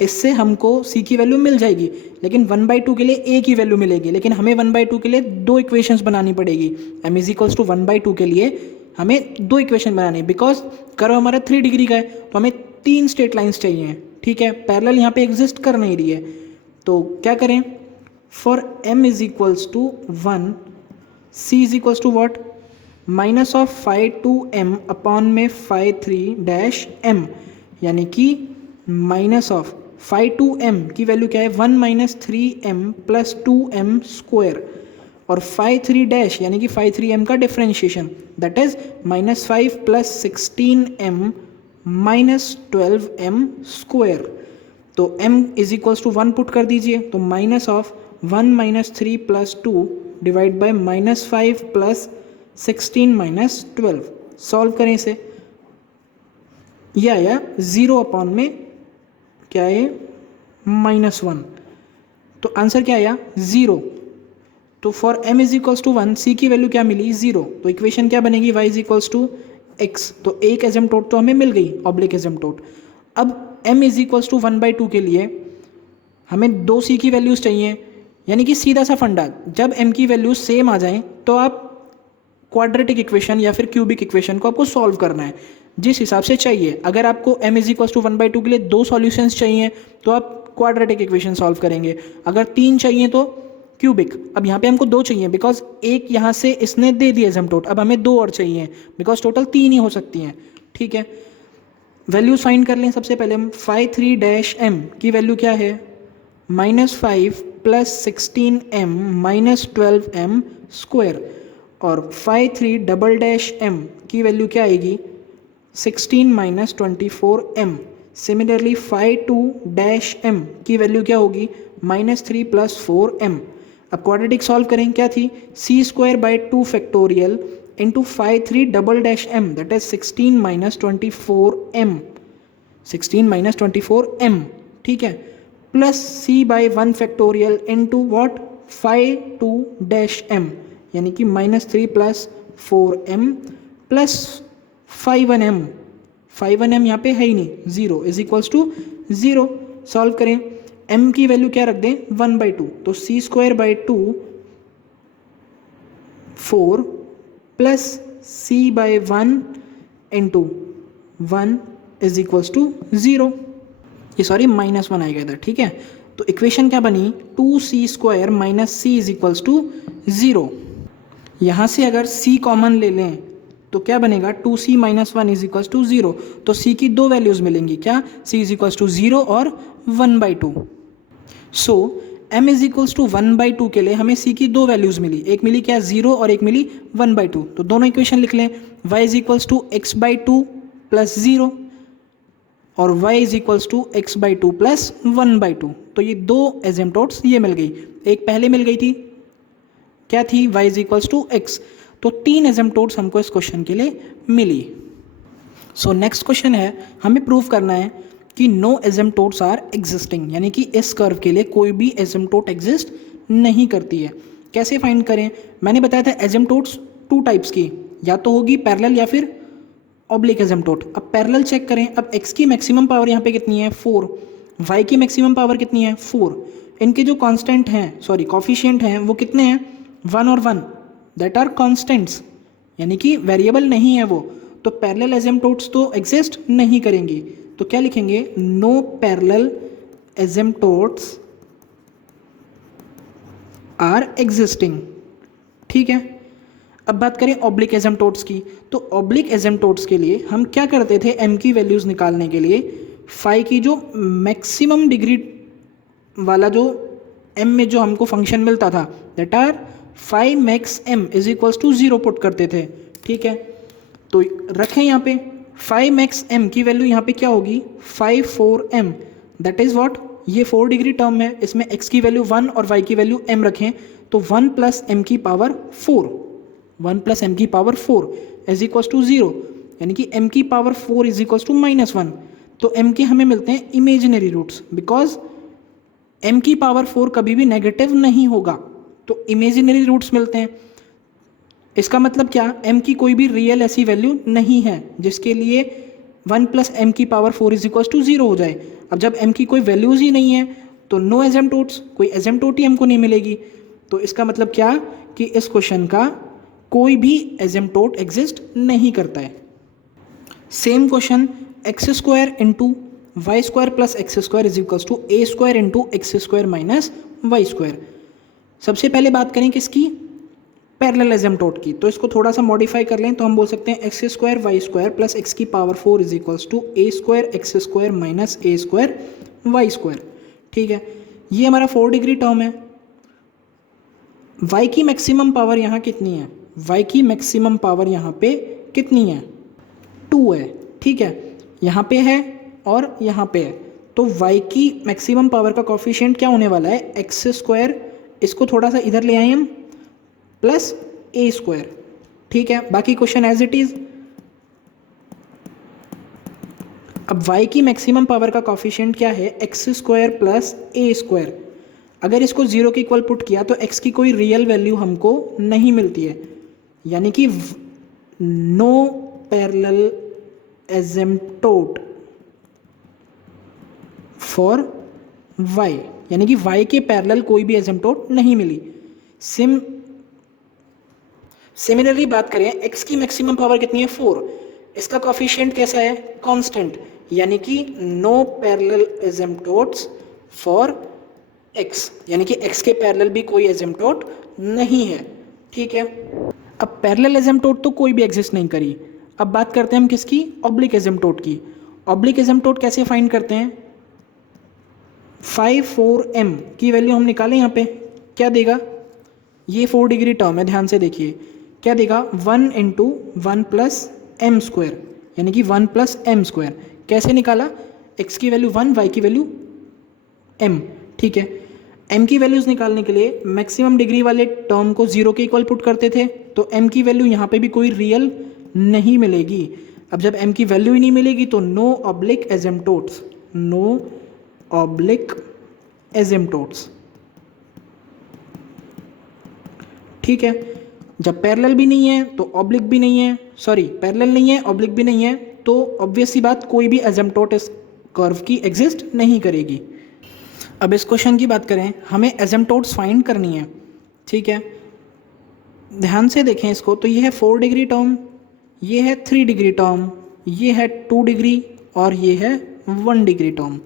इससे हमको c की वैल्यू मिल जाएगी, लेकिन 1/2 के लिए a की वैल्यू मिलेगी, लेकिन हमें 1/2 के लिए 2 इक्वेशंस बनानी पड़ेगी। m इज इक्वल्स टू 1/2 के लिए हमें 2 इक्वेशन बनानी, बिकॉज कर्व हमारा 3 डिग्री का है तो हमें 3 स्ट्रेट लाइन्स चाहिए। ठीक है, पैरेलल यहाँ पे एग्जिस्ट कर नहीं रही है, तो क्या करें, for m is equals to 1, c is equals to what, minus of phi 2m upon में फाई 3-m, यानी कि माइनस ऑफ फाई 2m की वैल्यू क्या है, 1 माइनस 3m प्लस 2m² और फाई 3- यानी कि फाई 3m का differentiation that is minus 5 plus 16m minus 12m²। तो m is equals to 1 put कर दीजिए, तो minus of 1 minus 3 plus 2 divide by minus 5 plus 16 minus 12। Solve करें इसे, यह आया 0 अपॉन में क्या है -1, तो आंसर क्या आया 0। तो for m is equals to 1, c की वैल्यू क्या मिली 0, तो इक्वेशन क्या बनेगी, y is equals to x। तो एक एजेम्प्टोड तो हमें मिल गई, ऑब्लिक एजेम्प्टोड। अब m इज इक्वल्स टू 1/2 के लिए हमें 2 c की वैल्यूज़ चाहिए, यानी कि सीधा सा फंडा, जब m की वैल्यूज सेम आ जाएं तो आप क्वाड्रेटिक इक्वेशन या फिर क्यूबिक इक्वेशन को आपको सॉल्व करना है जिस हिसाब से चाहिए। अगर आपको m इज इक्वल्स टू 1/2 के लिए 2 सॉल्यूशंस चाहिए तो आप क्वाड्रेटिक इक्वेशन सॉल्व करेंगे, अगर 3 चाहिए तो क्यूबिक। अब यहाँ पे हमको 2 चाहिए बिकॉज एक यहाँ से इसने दे दिया एजेम्प्टोड, अब हमें 2 और चाहिए बिकॉज टोटल 3 ही हो सकती हैं। ठीक है, वैल्यूज फाइंड कर लें। सबसे पहले हम फाई 3-m की वैल्यू क्या है, -5 प्लस 16m माइनस 12m² और फाई 3-m की वैल्यू क्या आएगी, 16 minus 24m। Similarly phi 2-m की वैल्यू क्या होगी, -3 प्लस 4m। अब क्वाड्रेटिक सॉल्व करें, क्या थी, c² 2 इंटू phi 3-m that is 16 minus 24m, 16 minus 24m। ठीक है, plus c/1 into what, phi 2-m यानी कि -3 plus 4m plus 5m। 5m यहाँ पे है ही नहीं, 0 इज इक्वल्स टू 0। सॉल्व करें, m की वैल्यू क्या रख दें, 1/2, तो c² 4 plus c/1 into 1 is equals to 0, ये सॉरी -1 आएगा इधर। ठीक है, तो इक्वेशन क्या बनी, 2c² minus c is equals to 0। यहाँ से अगर c कॉमन ले लें तो क्या बनेगा, 2c minus 1 is equals to 0। तो c की 2 वैल्यूज मिलेंगी, क्या, c इज इक्वल्स टू 0 और 1/2। सो m इज इक्वल्स टू 1/2 के लिए हमें c की 2 वैल्यूज मिली, एक मिली क्या 0 और एक मिली 1/2। तो दोनों इक्वेशन लिख लें, y is equals to x/2 plus 0 और y is equals to x by two plus 1/2। तो ये दो एजेम्प्टोड्स ये मिल गई, एक पहले मिल गई थी, क्या थी, y is equals to x. तो 3 एजेम्प्टोड्स हमको इस क्वेश्चन के लिए मिली। सो नेक्स्ट क्वेश्चन है, हमें प्रूव करना है कि नो एजेम्प्टोड्स आर एग्जिस्टिंग, यानी कि इस कर्व के लिए कोई भी एजेम्प्टोड एग्जिस्ट नहीं करती है। कैसे फाइंड करें? मैंने बताया था एजेम्प्टोड्स 2 टाइप्स की, या तो होगी पैरेलल या फिर ऑब्लिक एजेम्प्टोड। अब पैरेलल चेक करें। अब x की मैक्सिमम पावर यहाँ पे कितनी है 4, y की मैक्सिमम पावर कितनी है 4, इनके जो कांस्टेंट हैं, सॉरी कॉफिशिएंट हैं, वो कितने हैं 1 और 1, दैट आर कांस्टेंट्स, यानी कि वेरिएबल नहीं है वो। तो पैरेलल एजेम्प्टोड्स तो एग्जिस्ट नहीं करेंगी। तो क्या लिखेंगे, नो पैरेलल एजेम्प्टोड्स आर एग्जिस्टिंग। ठीक है। अब बात करें ऑब्लिक एजेम्प्टोड्स की, तो ऑब्लिक एजेम्प्टोड्स के लिए हम क्या करते थे, m की वैल्यूज़ निकालने के लिए फाई की जो मैक्सिमम डिग्री वाला जो m में जो हमको फंक्शन मिलता था, that are phi max m is equals to 0 put करते थे। ठीक है, तो रखें यहाँ पे फाई मैक्स m की वैल्यू यहाँ पे क्या होगी 5/4m, दैट इज व्हाट, ये 4 डिग्री टर्म है, इसमें x की वैल्यू 1 और y की वैल्यू m रखें, तो 1 प्लस m की पावर 4, 1 प्लस m की पावर 4 इज इक्वल्स टू 0, यानी कि m की पावर 4 इज इक्वल्स टू -1। तो m के हमें मिलते हैं इमेजिनरी रूट्स, बिकॉज m की पावर 4 कभी भी नेगेटिव नहीं होगा, तो इमेजिनरी रूट्स मिलते हैं। इसका मतलब क्या, m की कोई भी रियल ऐसी वैल्यू नहीं है जिसके लिए 1 प्लस m की पावर 4 इज इक्वल्स टू 0 हो जाए। अब जब m की कोई वैल्यूज ही नहीं है तो नो एजेम्प्टोड्स, कोई एजेम्प्टोड ही हमको नहीं मिलेगी। तो इसका मतलब क्या कि इस क्वेश्चन का कोई भी एजेम्प्टोड एग्जिस्ट नहीं करता है। Same question, x square into y square plus x square is equals to a square into x square minus y square. सबसे पहले बात करें किसकी, पैरेलल एजेम्प्टोड की, तो इसको थोड़ा सा मॉडिफाई कर लें, तो हम बोल सकते हैं x square y square plus x की power 4 is equals to a square x square minus A square y square. ठीक है, ये हमारा 4 डिग्री टर्म है। y की मैक्सिमम पावर यहाँ कितनी है, y की मैक्सिमम पावर यहाँ पे कितनी है 2 है। ठीक है, यहाँ पे है और यहाँ पे है, तो y की मैक्सिमम पावर का कोफिशिएंट क्या होने वाला है एक्स स्क्वायर, इसको थोड़ा सा इधर ले आए हम, प्लस ए स्क्वायर। ठीक है, बाकी क्वेश्चन एज इट इज। अब y की मैक्सिमम पावर का कोफिशिएंट क्या है एक्स स्क्वायर प्लस ए स्क्वायर। अगर इसको 0 के इक्वल पुट किया तो x की कोई रियल वैल्यू हमको नहीं मिलती है, यानी कि नो पैरेलल एजेम्प्टोड फॉर y, यानी कि y के पैरेलल कोई भी एजेम्प्टोड नहीं मिली। सिमिलरली बात करें x की मैक्सिमम पावर कितनी है 4, इसका कोफिशिएंट कैसा है कांस्टेंट, यानी कि नो पैरेलल एजेम्प्टोड्स फॉर x, यानी कि x के पैरेलल भी कोई एजेम्प्टोड नहीं है। ठीक है, अब पैरेलल एजेम्प्टोड तो कोई भी एग्जिस्ट नहीं करी। अब बात करते हैं हम किसकी, ऑब्लिक एजेम्प्टोड की। ऑब्लिक एजेम्प्टोड कैसे फाइंड करते हैं, 5/4m की वैल्यू हम निकालें, यहाँ पे क्या देगा, ये 4 डिग्री टर्म है, ध्यान से देखिए क्या देगा 1 इंटू 1 प्लस एम स्क्वायर, यानी कि 1 प्लस एम स्क्वायर। कैसे निकाला, x की वैल्यू 1, y की वैल्यू m। ठीक है, m की वैल्यूज़ निकालने के लिए मैक्सिमम डिग्री वाले टर्म को 0 के इक्वल पुट करते थे, तो m की वैल्यू यहाँ पे भी कोई रियल नहीं मिलेगी। अब जब m की वैल्यू ही नहीं मिलेगी तो नो ऑब्लिक एजेम्प्टोड्स, नो ऑब्लिक एजेम्प्टोड्स। ठीक है, जब पैरेलल भी नहीं है तो ऑब्लिक भी नहीं है, सॉरी पैरेलल नहीं है ऑब्लिक भी नहीं है, तो ऑब्वियस सी बात कोई भी एजेम्प्टोड इस कर्व की एग्जिस्ट नहीं करेगी। अब इस क्वेश्चन की बात करें, हमें एजेम्प्टोड्स फाइंड करनी है। ठीक है, ध्यान से देखें इसको, तो ये है 4 डिग्री टर्म, ये है 3 डिग्री टर्म, ये है 2 डिग्री और ये है 1 डिग्री टर्म।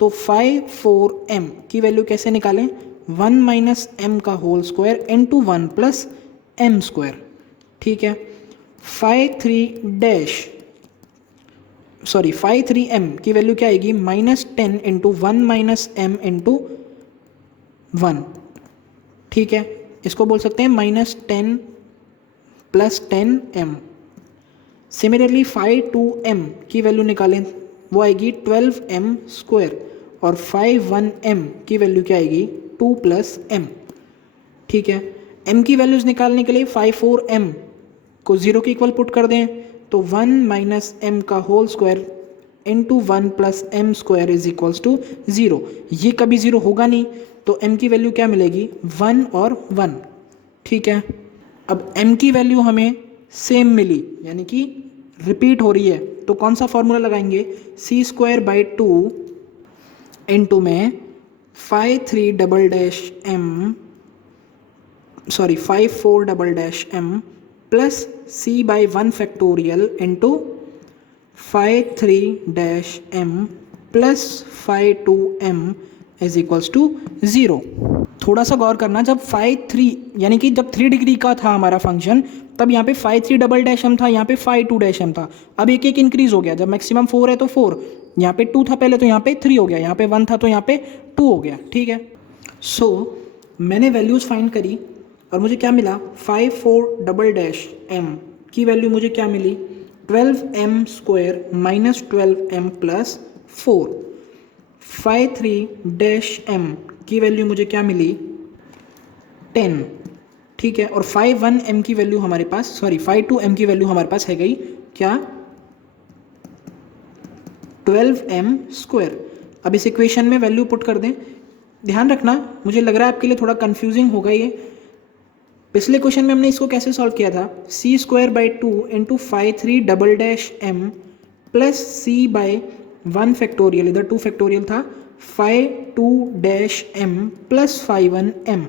तो 5/4m की वैल्यू कैसे निकालें, 1 माइनस एम का whole square into 1 plus m square. ठीक है, 5/3m की वैल्यू क्या आएगी -10 इंटू 1 माइनस एम इंटू 1। ठीक है, इसको बोल सकते हैं -10 प्लस 10m। सिमिलरली 5/2m की वैल्यू निकालें, वो आएगी 12m स्क्वायर, और 51m की वैल्यू क्या आएगी 2 + m। ठीक है, m की वैल्यूज़ निकालने के लिए 54m को 0 के इक्वल पुट कर दें, तो 1 - m का whole square into 1 + m square is equals to 0। ये कभी 0 होगा नहीं, तो m की वैल्यू क्या मिलेगी 1 और 1। ठीक है, अब m की वैल्यू हमें सेम मिली, यानी कि रिपीट हो रही है, तो कौन सा फॉर्मूला लगाएंगे, c²/2 इंटू में 54m plus c/1 factorial into 53m plus 52m is equals to 0। थोड़ा सा गौर करना, जब 53 यानी कि जब 3 डिग्री का था हमारा फंक्शन, तब यहाँ पे 53m था, यहाँ पे 52m था। अब एक एक इंक्रीज हो गया, जब मैक्सिमम 4 है तो 4, यहाँ पे 2 था पहले तो यहाँ पे 3 हो गया, यहाँ पे 1 था तो यहाँ पे 2 हो गया। ठीक है, सो मैंने वैल्यूज़ फाइंड करी और मुझे क्या मिला, 54m की वैल्यू मुझे क्या मिली 12m square minus 12m plus 4। 53m की वैल्यू मुझे क्या मिली 10। ठीक है, और 51m की वैल्यू हमारे पास, 52m की वैल्यू हमारे पास है गई क्या 12m स्क्वायर। अब इस इक्वेशन में वैल्यू पुट कर दें। ध्यान रखना, मुझे लग रहा है आपके लिए थोड़ा कंफ्यूजिंग होगा ये। पिछले क्वेश्चन में हमने इसको कैसे सॉल्व किया था, c²/2 into 53m plus c/1 factorial, इधर 2 फैक्टोरियल था, 52m प्लस 51m।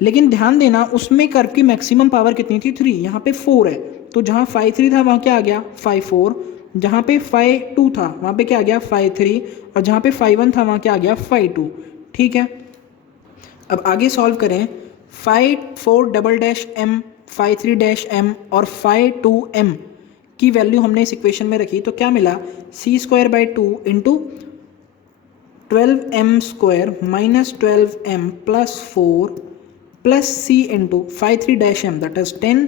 लेकिन ध्यान देना उसमें कर्व की मैक्सिमम पावर कितनी थी 3, यहाँ पे 4 है, तो जहाँ 53 था वहाँ क्या आ गया 54, जहाँ पे 52 था वहाँ पे क्या आ गया 53, और जहाँ पे 51 था वहाँ क्या आ गया 52। ठीक है, अब आगे सॉल्व करें। 54m, 53m और 52m की वैल्यू हमने इस इक्वेशन में रखी, तो क्या मिला c²/2 into 12m square minus 12m plus 4 plus c into 53m that is 10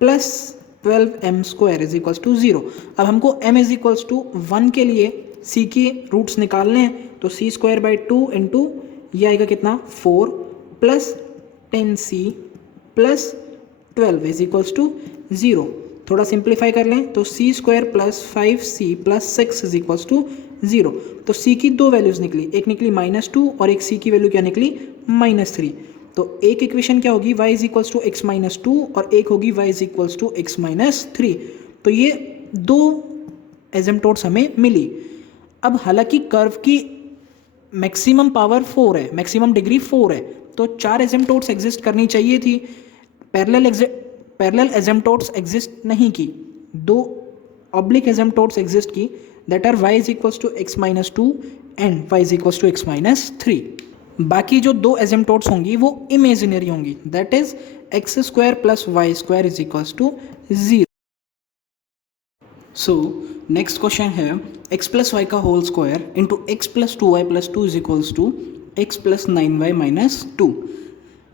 plus 12m square is equals to 0। अब हमको m इज इक्वल्स टू 1 के लिए c के रूट्स निकालने हैं, तो c²/2 इंटू ये आएगा कितना 4 plus 10c plus 12 is equals to 0। थोड़ा सिंप्लीफाई कर लें तो c² plus 5c plus 6 is equals to 0। तो c की दो वैल्यूज़ निकली, एक निकली -2 और एक c की वैल्यू क्या निकली -3। तो एक इक्वेशन क्या होगी y is equals to x minus 2 और एक होगी y is equals to x minus 3। तो ये दो एसिम्पटोट्स हमें मिली। अब हालांकि कर्व की मैक्सिमम पावर 4 है, मैक्सिमम डिग्री 4 है, तो 4 एसिम्पटोट्स एग्जिस्ट करनी चाहिए थी। पैरेलल एसिम्पटोट्स एग्जिस्ट नहीं की, दो ऑब्लिक एसिम्पटोट्स एग्जिस्ट की, that are y is equals to x minus 2 and y is equals to x minus 3। बाकी जो दो एसिम्पटोट्स होंगी वो इमेजिनरी होंगी, that is x² plus y² is equals to 0। So next question है x plus y का whole square into x plus 2y plus 2 is equals to x plus 9y minus 2।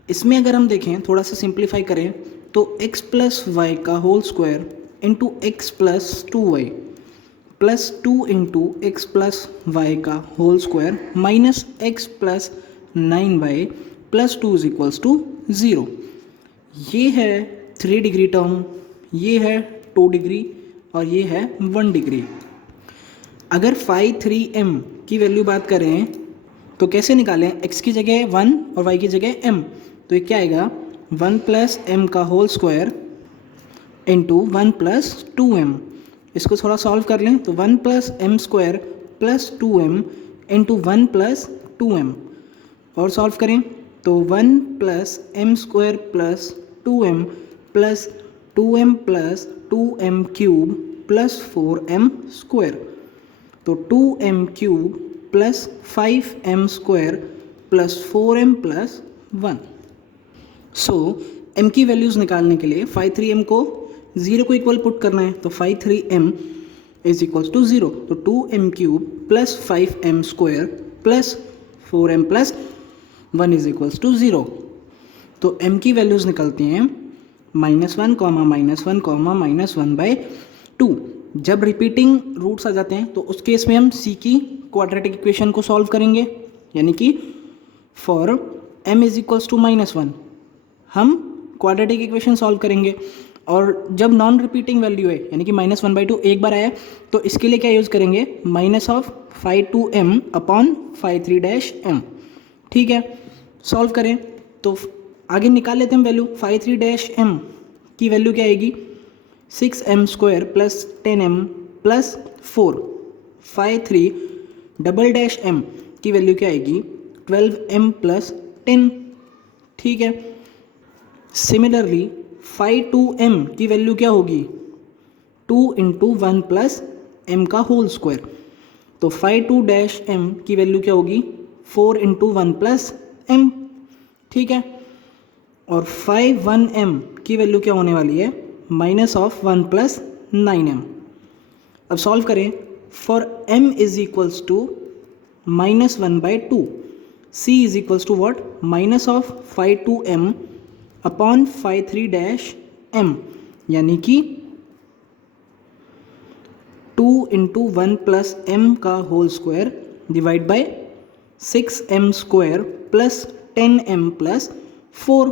इसमें अगर हम देखें, थोड़ा सा सिंप्लीफाई करें, तो x प्लस वाई का whole square into x plus 2y plus 2 into x plus y का whole square minus x plus 9y plus 2 is equals to 0। ये है 3 डिग्री टर्म, ये है 2 डिग्री और ये है 1 डिग्री। अगर 53m की वैल्यू बात करें तो कैसे निकालें, x की जगह 1 और y की जगह m, तो ये क्या आएगा 1 प्लस m का whole square into 1 plus 2m। इसको थोड़ा सॉल्व कर लें तो 1 plus m square plus 2m into 1 plus 2m, और सॉल्व करें तो 1 plus m square plus 2m plus 2m plus 2m cube plus 4m square, तो 2m cube plus 5m square plus 4m plus 1। So m की values निकालने के लिए 53m को 0 को इक्वल पुट करना है, तो 53m इज इक्वल्स टू 0, तो 2m cube plus 5m square plus 4m plus 1 is equals to 0। तो m की वैल्यूज़ निकलती हैं -1, -1, -1/2, जब रिपीटिंग रूट्स आ जाते हैं तो उस केस में हम सी की क्वाड्रेटिक इक्वेशन को सॉल्व करेंगे, यानी कि for m is equals to -1 हम क्वाड्रेटिक इक्वेशन सॉल्व करेंगे। और जब नॉन रिपीटिंग वैल्यू है यानी कि -1/2 एक बार आया तो इसके लिए क्या यूज़ करेंगे, -phi2m अपॉन phi3-m। ठीक है, सॉल्व करें तो आगे निकाल लेते हैं वैल्यू। phi3-m की वैल्यू क्या आएगी, 6m² plus 10m plus 4। phi3"m की वैल्यू क्या आएगी, 12m प्लस 10। ठीक है, सिमिलरली phi2m की वैल्यू क्या होगी, 2 × 1 प्लस m का होल स्क्वायर। तो phi2-m की वैल्यू क्या होगी, 4 × 1 प्लस m। ठीक है, और phi1m की वैल्यू क्या होने वाली है, -1 प्लस 9m। अब सॉल्व करें, for m is equals to -1/2, c is equals to what, -phi2m upon phi3-m, यानी कि 2 × 1 प्लस m का whole square divide by 6m² plus 10m plus 4।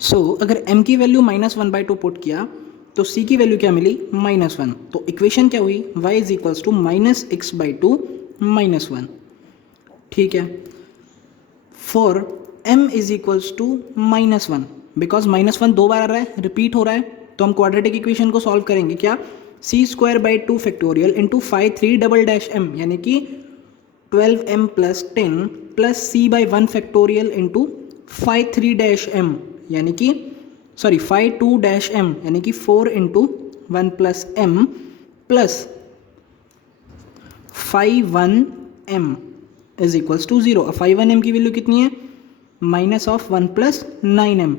So अगर m की वैल्यू -1/2 पुट किया तो c की वैल्यू क्या मिली, -1। तो इक्वेशन क्या हुई, y is equals to -x/2 -1। ठीक है, for m is equals to -1, because -1 दो बार आ रहा है, रिपीट हो रहा है, तो हम क्वाड्रेटिक इक्वेशन को सॉल्व करेंगे क्या, c² 2 इंटू phi3"m यानी कि 12m plus 10 plus c/1 into phi3-m यानी कि phi2-m यानी कि 4 × 1 plus m plus phi1m is equals to 0। अब phi1m की वैल्यू कितनी है, -1 प्लस 9m।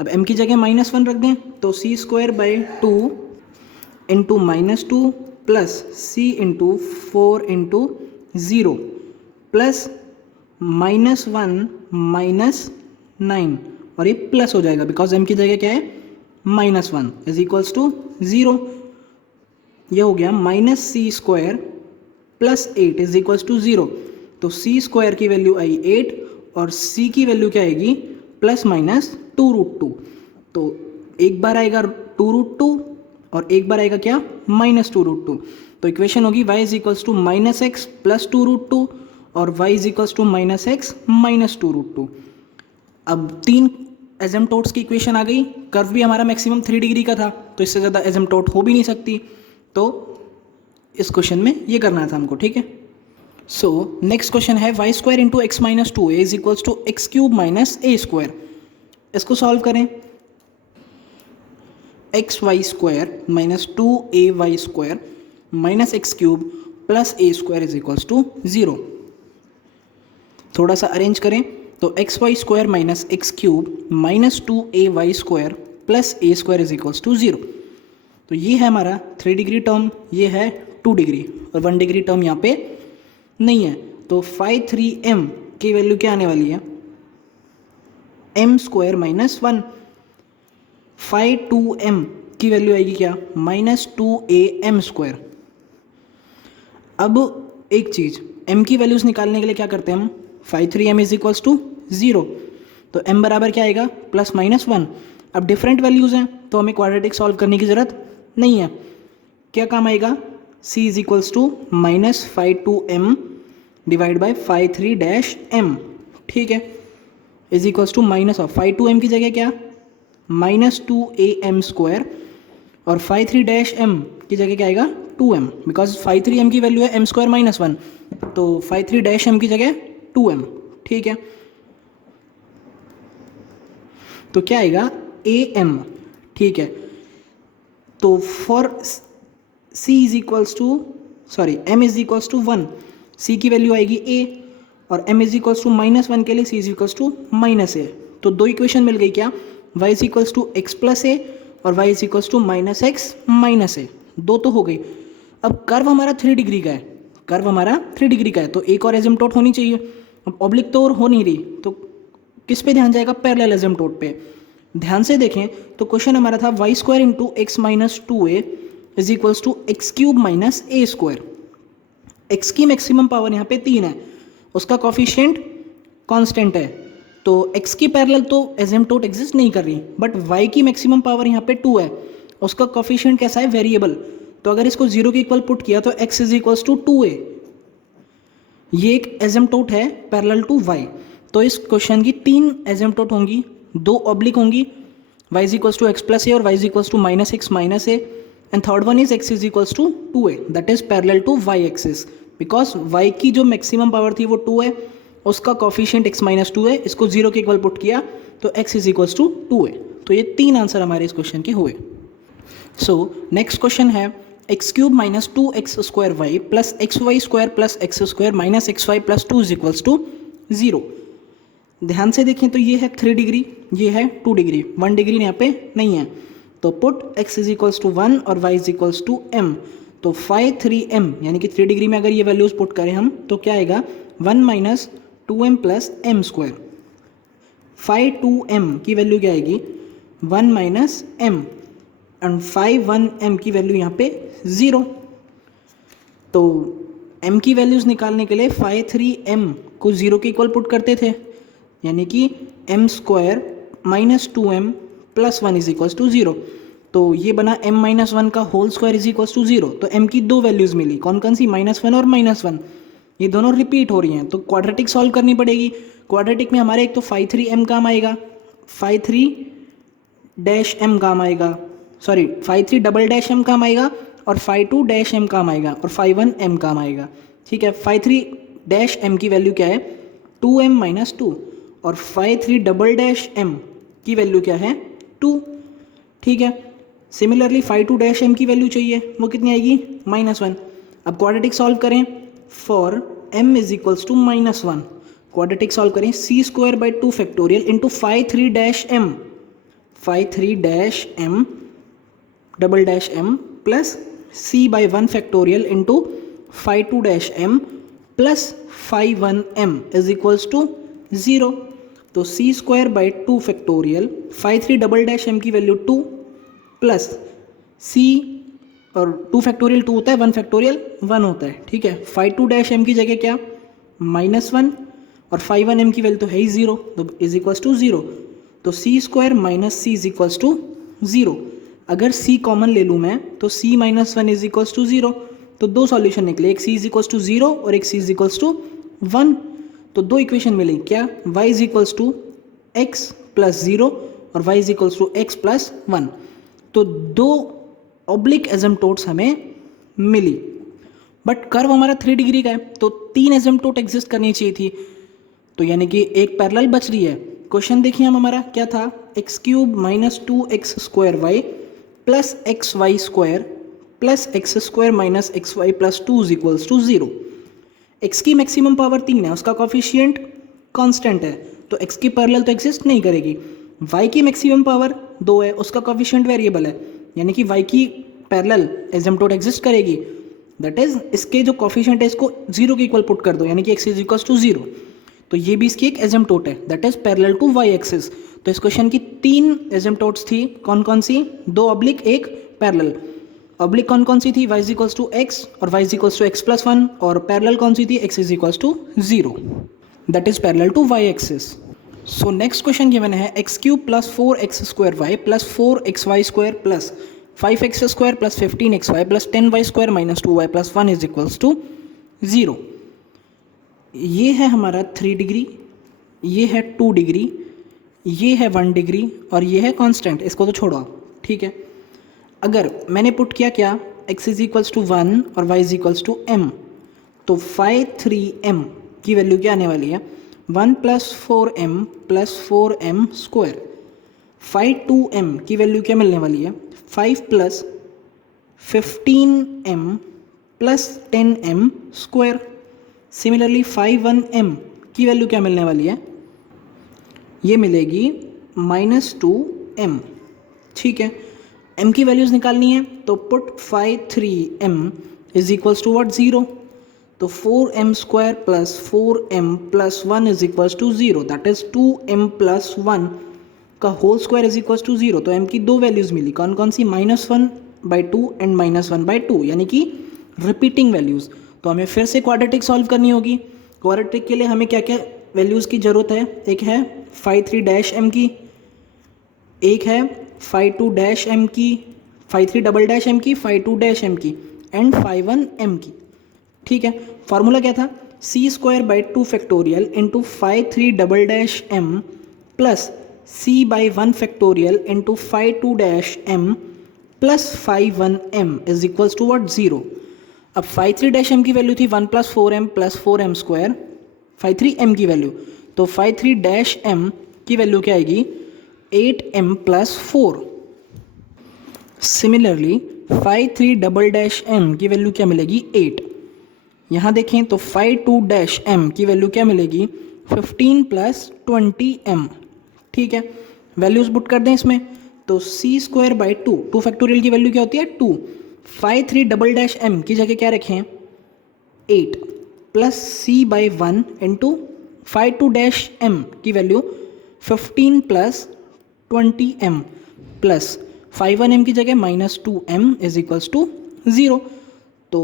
अब m की जगह -1 रख दें तो c² 2 into -2 plus c into 4 into 0 plus -1 minus 9, और ये प्लस हो जाएगा बिकॉज m की जगह क्या है, -1 इज इक्वल्स टू 0। ये हो गया -c² plus 8 is equals to 0। तो c² की वैल्यू आई 8 और c की वैल्यू क्या आएगी, ±2√2। तो एक बार आएगा 2√2 और एक बार आएगा क्या, -2√2। तो इक्वेशन होगी y is equals to -x plus 2√2 और y is equals to -x minus 2√2। अब 3 एसिम्प्टोट्स की इक्वेशन आ गई। कर्व भी हमारा मैक्सिमम 3 डिग्री का था, तो इससे ज़्यादा एसिम्प्टोट हो भी नहीं सकती, तो इस क्वेश्चन में ये करना था हमको। ठीक है, सो नेक्स्ट क्वेश्चन है y² into x minus 2a is equals to x³ minus a²। इसको सॉल्व करें, xy² minus 2ay² minus x³ plus a² is equals to 0। थोड़ा सा अरेंज करें तो xy² minus x³ minus 2ay² plus a² is equals to 0। तो ये है हमारा 3 डिग्री टर्म, ये है 2 डिग्री और 1 डिग्री टर्म यहाँ पे नहीं है। तो phi3m की वैल्यू क्या आने वाली है, m² माइनस 1। phi2m की वैल्यू आएगी क्या, -2am²। अब एक चीज़, m की वैल्यूज़ निकालने के लिए क्या करते हैं हम, phi3m इज इक्वल्स टू 0, तो m बराबर क्या आएगा, +-1। अब डिफरेंट वैल्यूज़ हैं तो हमें क्वाड्रेटिक सॉल्व करने की ज़रूरत नहीं है। क्या काम आएगा, c is equals to -phi2m divide by phi3-m। ठीक है, इज इक्वल्स टू -phi2m की जगह क्या, -2am² और phi3-m की जगह क्या आएगा, 2m, बिकॉज phi3m की वैल्यू है m² माइनस 1, तो phi3-m की जगह 2m। ठीक है, तो क्या आएगा, am। ठीक है, तो for m is equals to 1, c की वैल्यू आएगी a और m इज इक्वल्स टू -1 के लिए c is equals to -a। तो दो इक्वेशन मिल गई क्या, y is equals to x plus a और y is equals to -x minus a, दो तो हो गई। अब कर्व हमारा 3 डिग्री का है, तो एक और एसिम्प्टोट होनी चाहिए। अब ऑब्लिक तो और हो नहीं रही, तो किस पे ध्यान जाएगा, पैरेलल एसिम्प्टोट पे। ध्यान से देखें तो क्वेश्चन हमारा था y² into x minus 2a is equals to x cube minus A square. X की मैक्सिमम पावर यहाँ पे 3 है, उसका कॉफिशिएंट कांस्टेंट है, तो x की पैरेलल तो एसिम्प्टोट एग्जिस्ट नहीं कर रही, बट y की मैक्सिमम पावर यहाँ पे 2 है, उसका कॉफिशिएंट कैसा है, वेरिएबल। तो अगर इसको 0 के इक्वल पुट किया तो x is equals to 2a, ये एक एसिम्प्टोट है पैरेलल टू y। तो इस क्वेश्चन की 3 एसिम्प्टोट होंगी, 2 ऑब्लिक होंगी, y is equals to x plus a और y is equals to minus x minus a, and third one is x is equals to 2a, that is parallel to y axis, because y की जो maximum power थी वो 2 है, उसका coefficient x minus 2 है, इसको 0 के इक्वल पुट किया तो x is equals to 2a। तो ये 3 आंसर हमारे इस क्वेश्चन के हुए। सो नेक्स्ट क्वेश्चन है x cube minus 2x square y plus x Y square plus x square minus x y plus 2 is equals to 0। ध्यान से देखें तो ये है 3 डिग्री, ये है 2 डिग्री, 1 डिग्री यहाँ पे नहीं है, तो put x is equals to 1 और y is equals to m, तो फाई 3m यानी कि 3 डिग्री में अगर ये वैल्यूज पुट करें हम तो क्या आएगा, 1 minus 2m plus m square. Phi 2m की वैल्यू क्या आएगी, 1 minus m, and phi 1m की वैल्यू यहाँ पे 0। तो m की वैल्यूज़ निकालने के लिए फाई 3m को 0 के इक्वल पुट करते थे, यानी कि m square minus 2m plus 1 is equals to 0, तो ये बना m माइनस 1 का whole square is equals to 0। तो m की 2 वैल्यूज़ मिली, कौन कौन सी, -1 और -1, ये दोनों रिपीट हो रही हैं, तो क्वाड्रेटिक सॉल्व करनी पड़ेगी। क्वाड्रेटिक में हमारे एक तो फाई 3m काम आएगा, फाई 3-m काम आएगा, sorry phi 3 double dash m काम आएगा, और फाई 2-m काम आएगा, और फाई 1m काम आएगा। ठीक है, फाई 3-m की वैल्यू क्या है, 2m माइनस 2, और फाई 3 डबल डैश m की वैल्यू क्या है, 2। ठीक है, सिमिलरली फाई 2-m की वैल्यू चाहिए, वो कितनी आएगी, -1। अब क्वाड्रेटिक सॉल्व करें for m is equals to -1, quadratic solve करें c square by 2 factorial into phi 3-m, phi 3-m double dash m plus c by 1 factorial into phi 2-m plus phi 1m is equals to 0। तो c square by 2 factorial, phi 3 double dash m की value 2 plus c, और 2 factorial 2 होता है, 1 factorial 1 होता है। ठीक है, phi 2-m की जगह क्या, -1, और फाई 1m की वैल्यू तो है ही 0, तो इज इक्वल्स टू 0, तो c square minus c is equals to 0। अगर c कॉमन ले लूँ मैं तो c minus 1 is equals to 0, तो 2 सॉल्यूशन निकले, एक c इज इक्वल्स टू 0 और एक c इज इक्वल्स टू 1, तो 2 इक्वेशन मिली, क्या, y is equals to x plus 0 और y is equals to x plus 1, तो 2 ऑब्लिक एसिम्प्टोट्स हमें मिली। बट कर्व हमारा 3 डिग्री का है, तो 3 एसिम्प्टोट एग्जिस्ट करनी चाहिए थी, तो यानी कि एक पैरेलल बच रही है। क्वेश्चन देखिए हम हमारा क्या था, x cube minus 2x square y plus x Y square plus x square minus x y plus 2 is equals to 0। X की मैक्सिमम पावर 3 है, उसका कॉफिशिएंट कांस्टेंट है, तो एक्स की पैरेलल तो एग्जिस्ट नहीं करेगी। वाई की मैक्सिमम पावर 2 है, उसका कॉफिशिएंट वेरिएबल है, यानी कि वाई की पैरेलल एसिम्प्टोट एग्जिस्ट करेगी, दैट इज इसके जो कॉफिशिएंट है इसको 0 के इक्वल पुट कर दो, यानी कि x इज इक्वल्स टू 0, तो ये भी इसकी एक एसिम्प्टोट है, that is parallel to y axis. तो इस क्वेश्चन की 3 एसिम्प्टोट्स थी, कौन कौन सी, 2 ऑब्लिक, एक पैरेलल। ऑब्लिक कौन कौन सी थी, y is equals to x और y is equals to x plus 1, और पैरेलल कौन सी थी, x is equals to 0, that is parallel to y axis. So next question given है x cube plus 4x square y plus 4xy square plus 5x square plus 15xy plus 10y square minus 2y plus 1 is equals to 0। ये है हमारा 3 degree, ये है 2 degree, ये है 1 degree, और ये है कांस्टेंट, इसको तो छोड़ो आप। ठीक है, अगर मैंने पुट किया क्या, x इज इक्वल्स टू 1 और y is equals to m, तो फाई 3m की वैल्यू क्या आने वाली है, 1 plus 4m plus 4m square. Phi 2m की वैल्यू क्या मिलने वाली है, 5 plus 15m plus 10m square. Similarly phi 1m की वैल्यू क्या मिलने वाली है, ये मिलेगी -2m। ठीक है, m की वैल्यूज़ निकालनी है, तो put phi 3m is equals to what, 0, तो 4m square plus 4m plus 1 is equals to 0, that is 2m plus 1 का whole square is equals to 0। तो m की 2 वैल्यूज़ मिली, कौन कौन सी, -1 बाई टू एंड -1/2, यानी कि रिपीटिंग वैल्यूज़। तो हमें फिर से क्वाड्रेटिक सॉल्व करनी होगी। क्वाड्रेटिक के लिए हमें क्या क्या वैल्यूज़ की ज़रूरत है? एक है phi3' की, एक है phi2' की, phi3" की, phi2' की एंड phi1 की। ठीक है, फॉर्मूला क्या था? c²/2 factorial into phi3" plus c/1 factorial into phi2' plus phi1 is equals to what? 0। अब phi3' की वैल्यू थी 1 + 4m + 4m², phi3m की वैल्यू, तो phi3' की वैल्यू क्या आएगी? 8m + 4। सिमिलरली phi3" की वैल्यू क्या मिलेगी? 8। यहाँ देखें तो phi2' की वैल्यू क्या मिलेगी? 15 + 20m। ठीक है, वैल्यूज पुट कर दें इसमें, तो c²/2, 2 फैक्टोरियल की वैल्यू क्या होती है? 2। phi3" की जगह क्या रखें? 8 प्लस c/1 इंटू phi2' की वैल्यू 15 + 20m प्लस phi1 की जगह -2m इज इक्वल्स टू 0। तो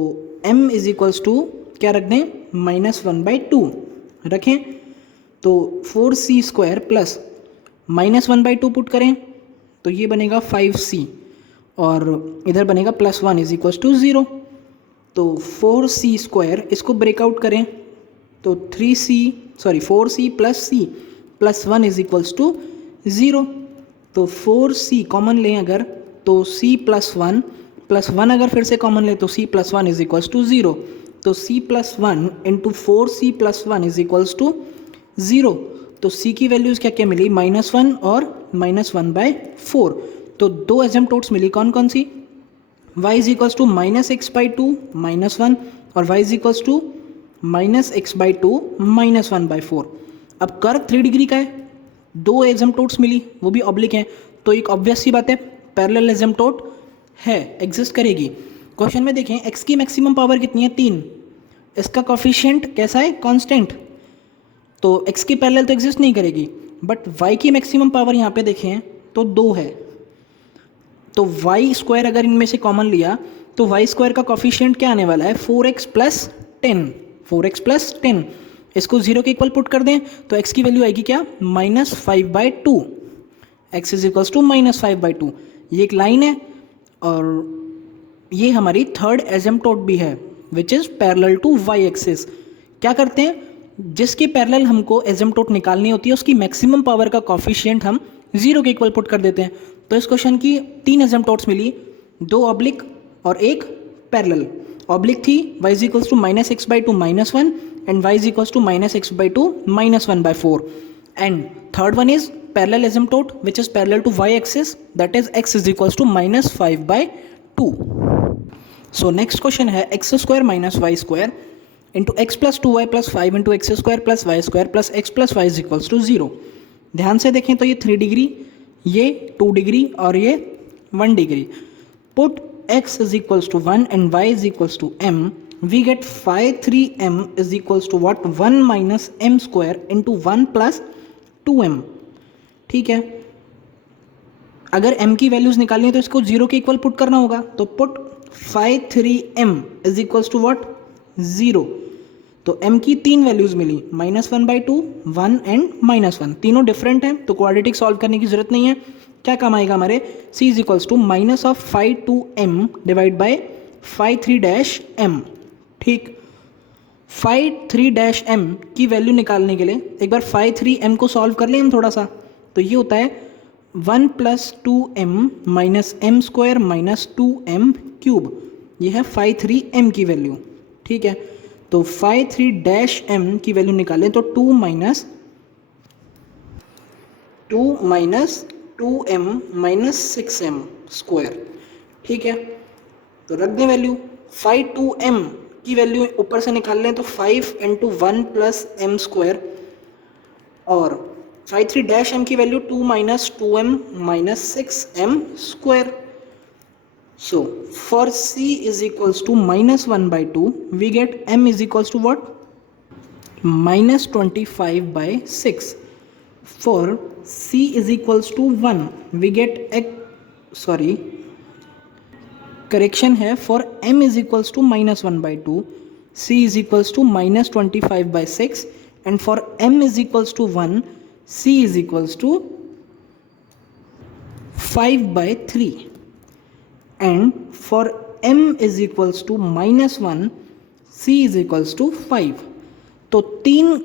m इज इक्वल्स टू क्या रख दें? -1/2 रखें, तो 4c² प्लस -1/2 पुट करें तो ये बनेगा 5c और इधर बनेगा +1 इज इक्वल्स टू 0। तो 4c² इसको ब्रेकआउट करें तो 4c plus c plus 1 is equals to 0। तो 4c कॉमन लें अगर तो c प्लस 1 अगर फिर से कॉमन लें तो c plus 1 is equals to 0। तो c plus 1 into 4c plus 1 is equals to 0। तो c की वैल्यूज़ क्या क्या मिली? -1 और -1/4। तो दो एसिम्पटोट्स मिली, कौन कौन सी? y is equals to -x/2 -1 और y is equals to -x/2 -1/4। अब कर्व 3 डिग्री का है, दो एसिम्पटोट्स मिली, वो भी ऑब्लिक हैं, तो एक ऑब्वियस सी बात है पैरेलल एसिम्पटोट है, एग्जिस्ट करेगी। क्वेश्चन में देखें x की मैक्सिमम पावर कितनी है? 3। इसका कॉफिशिएंट कैसा है? कांस्टेंट। तो x की पैरेलल तो एग्जिस्ट नहीं करेगी, बट y की मैक्सिमम पावर यहाँ पे देखें तो 2 है। तो y² अगर इनमें से कॉमन लिया तो y² का कॉफिशिएंट क्या आने वाला है? 4x + 10, 4x + 10। इसको 0 के इक्वल पुट कर दें तो x की वैल्यू आएगी क्या? -5/2। x is equals to -5/2। ये एक लाइन है और ये हमारी थर्ड एसिम्पटोट भी है which is parallel to y axis. क्या करते हैं? जिसके पैरेलल हमको एसिम्पटोट निकालनी होती है उसकी मैक्सिमम पावर का कॉफिशिएंट हम 0 के इक्वल पुट कर देते हैं। तो इस क्वेश्चन की 3 एसिम्पटोट्स मिली, 2 ऑब्लिक और एक पैरेलल। ऑब्लिक थी y is equals to -x/2 -1 and y is equals to -x/2 -1/4 and third one is parallel asymptote which is parallel to y axis, that is x is equals to -5/2. So next question है x² - y² into x + 2y + 5 into x² + y² plus x + y is equals to 0। ध्यान से देखें तो ये 3 degree, ये 2 degree और ये 1 degree. Put x is equals to 1 and y is equals to m, we get phi3m is equals to what? 1 minus m² into 1 plus 2m। ठीक है, अगर m की वैल्यूज निकालनी है तो इसको 0 के इक्वल पुट करना होगा। तो put phi3m is equals to what? 0। तो m की 3 वैल्यूज मिली, -1/2, 1 एंड -1। तीनों डिफरेंट हैं तो क्वाड्रेटिक सॉल्व करने की जरूरत नहीं है। क्या काम आएगा हमारे? c is equals to -phi2m divide by phi3'm। ठीक, phi3' की वैल्यू निकालने के लिए एक बार phi3m को सॉल्व कर लें हम थोड़ा सा। तो ये होता है 1 + 2m - m² - 2m³। ये है phi3m की वैल्यू। ठीक है, तो phi3' की वैल्यू निकालें तो 2 - 2m - 6m²। ठीक है, तो रख दें वैल्यू। phi2m की वैल्यू ऊपर से निकाल लें तो 5 × 1 + m² और phi3' की value 2 - 2m - 6m²। So for c is equals to -1/2, we get m is equals to what? -25/6. For c is equals to 1, we get correction है for m is equals to -1/2, c is equals to -25/6 and for m is equals to 1, c is equals to 5/3 and for m is equals to -1, c is equals to 5। तो तीन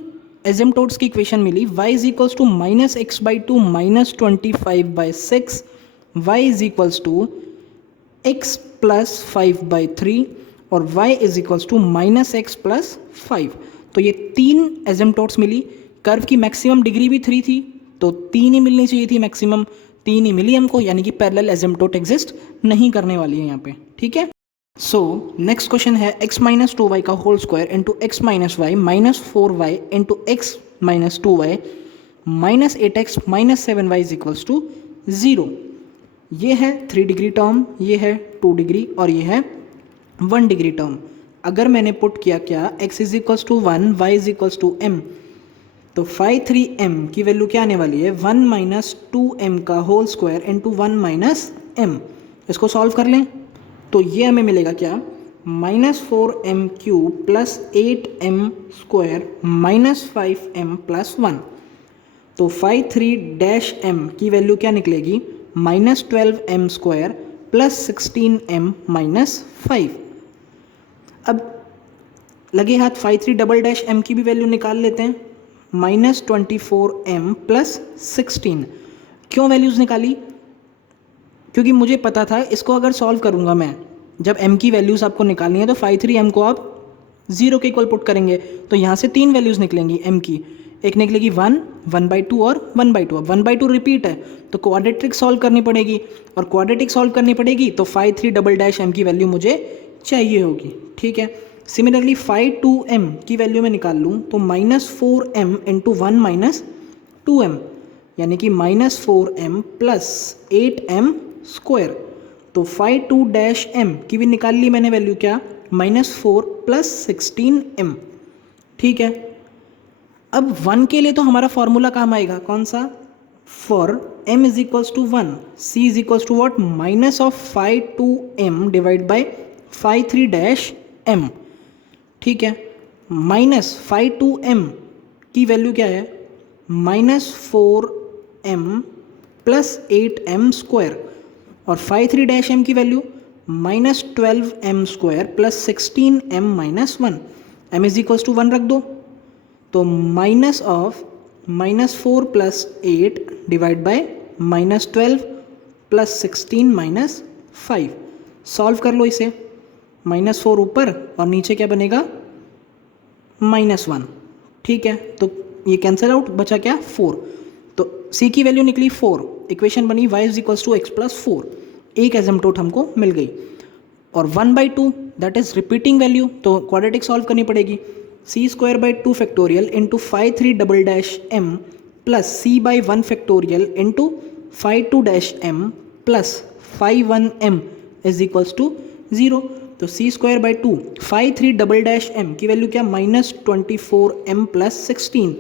asymptotes की equation मिली। y is equals to -x/2 -25/6, y is equals to x plus 5/3 और y is equals to -x plus 5। तो ये तीन एसिम्पटोट्स मिली। Curve की maximum degree भी 3 थी, तो 3 ही मिलनी चाहिए थी मैक्सिमम, 3 ही मिली हमको, यानी कि पैरेलल एसिम्पटोट एग्जिस्ट नहीं करने वाली है यहाँ पे। ठीक है। सो नेक्स्ट क्वेश्चन है x माइनस 2y का whole square into x minus y minus 4y into x minus 2y minus 8x minus 7y is equals to 0। ये है 3 डिग्री टर्म, ये है 2 डिग्री और ये है 1 डिग्री टर्म। अगर मैंने पुट किया क्या x is equals to 1, y is equals to m, तो 5/3m की वैल्यू क्या आने वाली है 1 माइनस 2m का whole square into 1 minus m। इसको सॉल्व कर लें तो ये हमें मिलेगा क्या -4m³ plus 8m square minus 5m plus 1। तो 5/3-m की वैल्यू क्या निकलेगी -12m square plus 16m minus 5। अब लगे हाथ 5/3 की भी वैल्यू निकाल लेते हैं, -24m प्लस 16। क्यों वैल्यूज़ निकाली? क्योंकि मुझे पता था इसको अगर सॉल्व करूँगा मैं, जब m की वैल्यूज़ आपको निकालनी है तो 5/3m को आप 0 के इक्वल पुट करेंगे, तो यहाँ से 3 वैल्यूज़ निकलेंगी m की। एक निकलेगी 1, 1/2 और 1/2। अब 1/2 रिपीट है तो क्वाड्रेटिक सॉल्व करनी पड़ेगी, और क्वाड्रेटिक सॉल्व करनी पड़ेगी तो 5/3 की वैल्यू मुझे चाहिए होगी। ठीक है। सिमिलरली 5/2m की वैल्यू मैं निकाल लूँ तो -4m इंटू 1 माइनस 2m, यानी कि -4m प्लस 8m स्क्वायर। तो 5/2-m की भी निकाल ली मैंने वैल्यू क्या -4 प्लस 16m। ठीक है। अब 1 के लिए तो हमारा फॉर्मूला काम आएगा, कौन सा? For m is equals to 1, c is equals to what minus of 5/2m divide by 5/3-m। ठीक है। -5/2m की वैल्यू क्या है -4m प्लस 8m स्क्वायर, और 5/3-m की value -12m square plus 16m minus 1। m is equals to 1 रख दो, तो minus of -4 plus 8 divide by -12 plus 16 minus 5। Solve कर लो इसे, -4 ऊपर और नीचे क्या बनेगा -1। ठीक है। तो ये कैंसिल आउट, बचा क्या 4। तो c की वैल्यू निकली 4, इक्वेशन बनी y is equals to x plus 4। एक एसिम्पटोट हमको मिल गई। और 1/2 दैट इज रिपीटिंग वैल्यू, तो क्वाड्रेटिक सॉल्व करनी पड़ेगी। c² 2 factorial into 5/3 plus c/1 factorial into 5/2 plus 5/1 is equals to 0। तो c² 2 5/3 की वैल्यू क्या -24m plus 16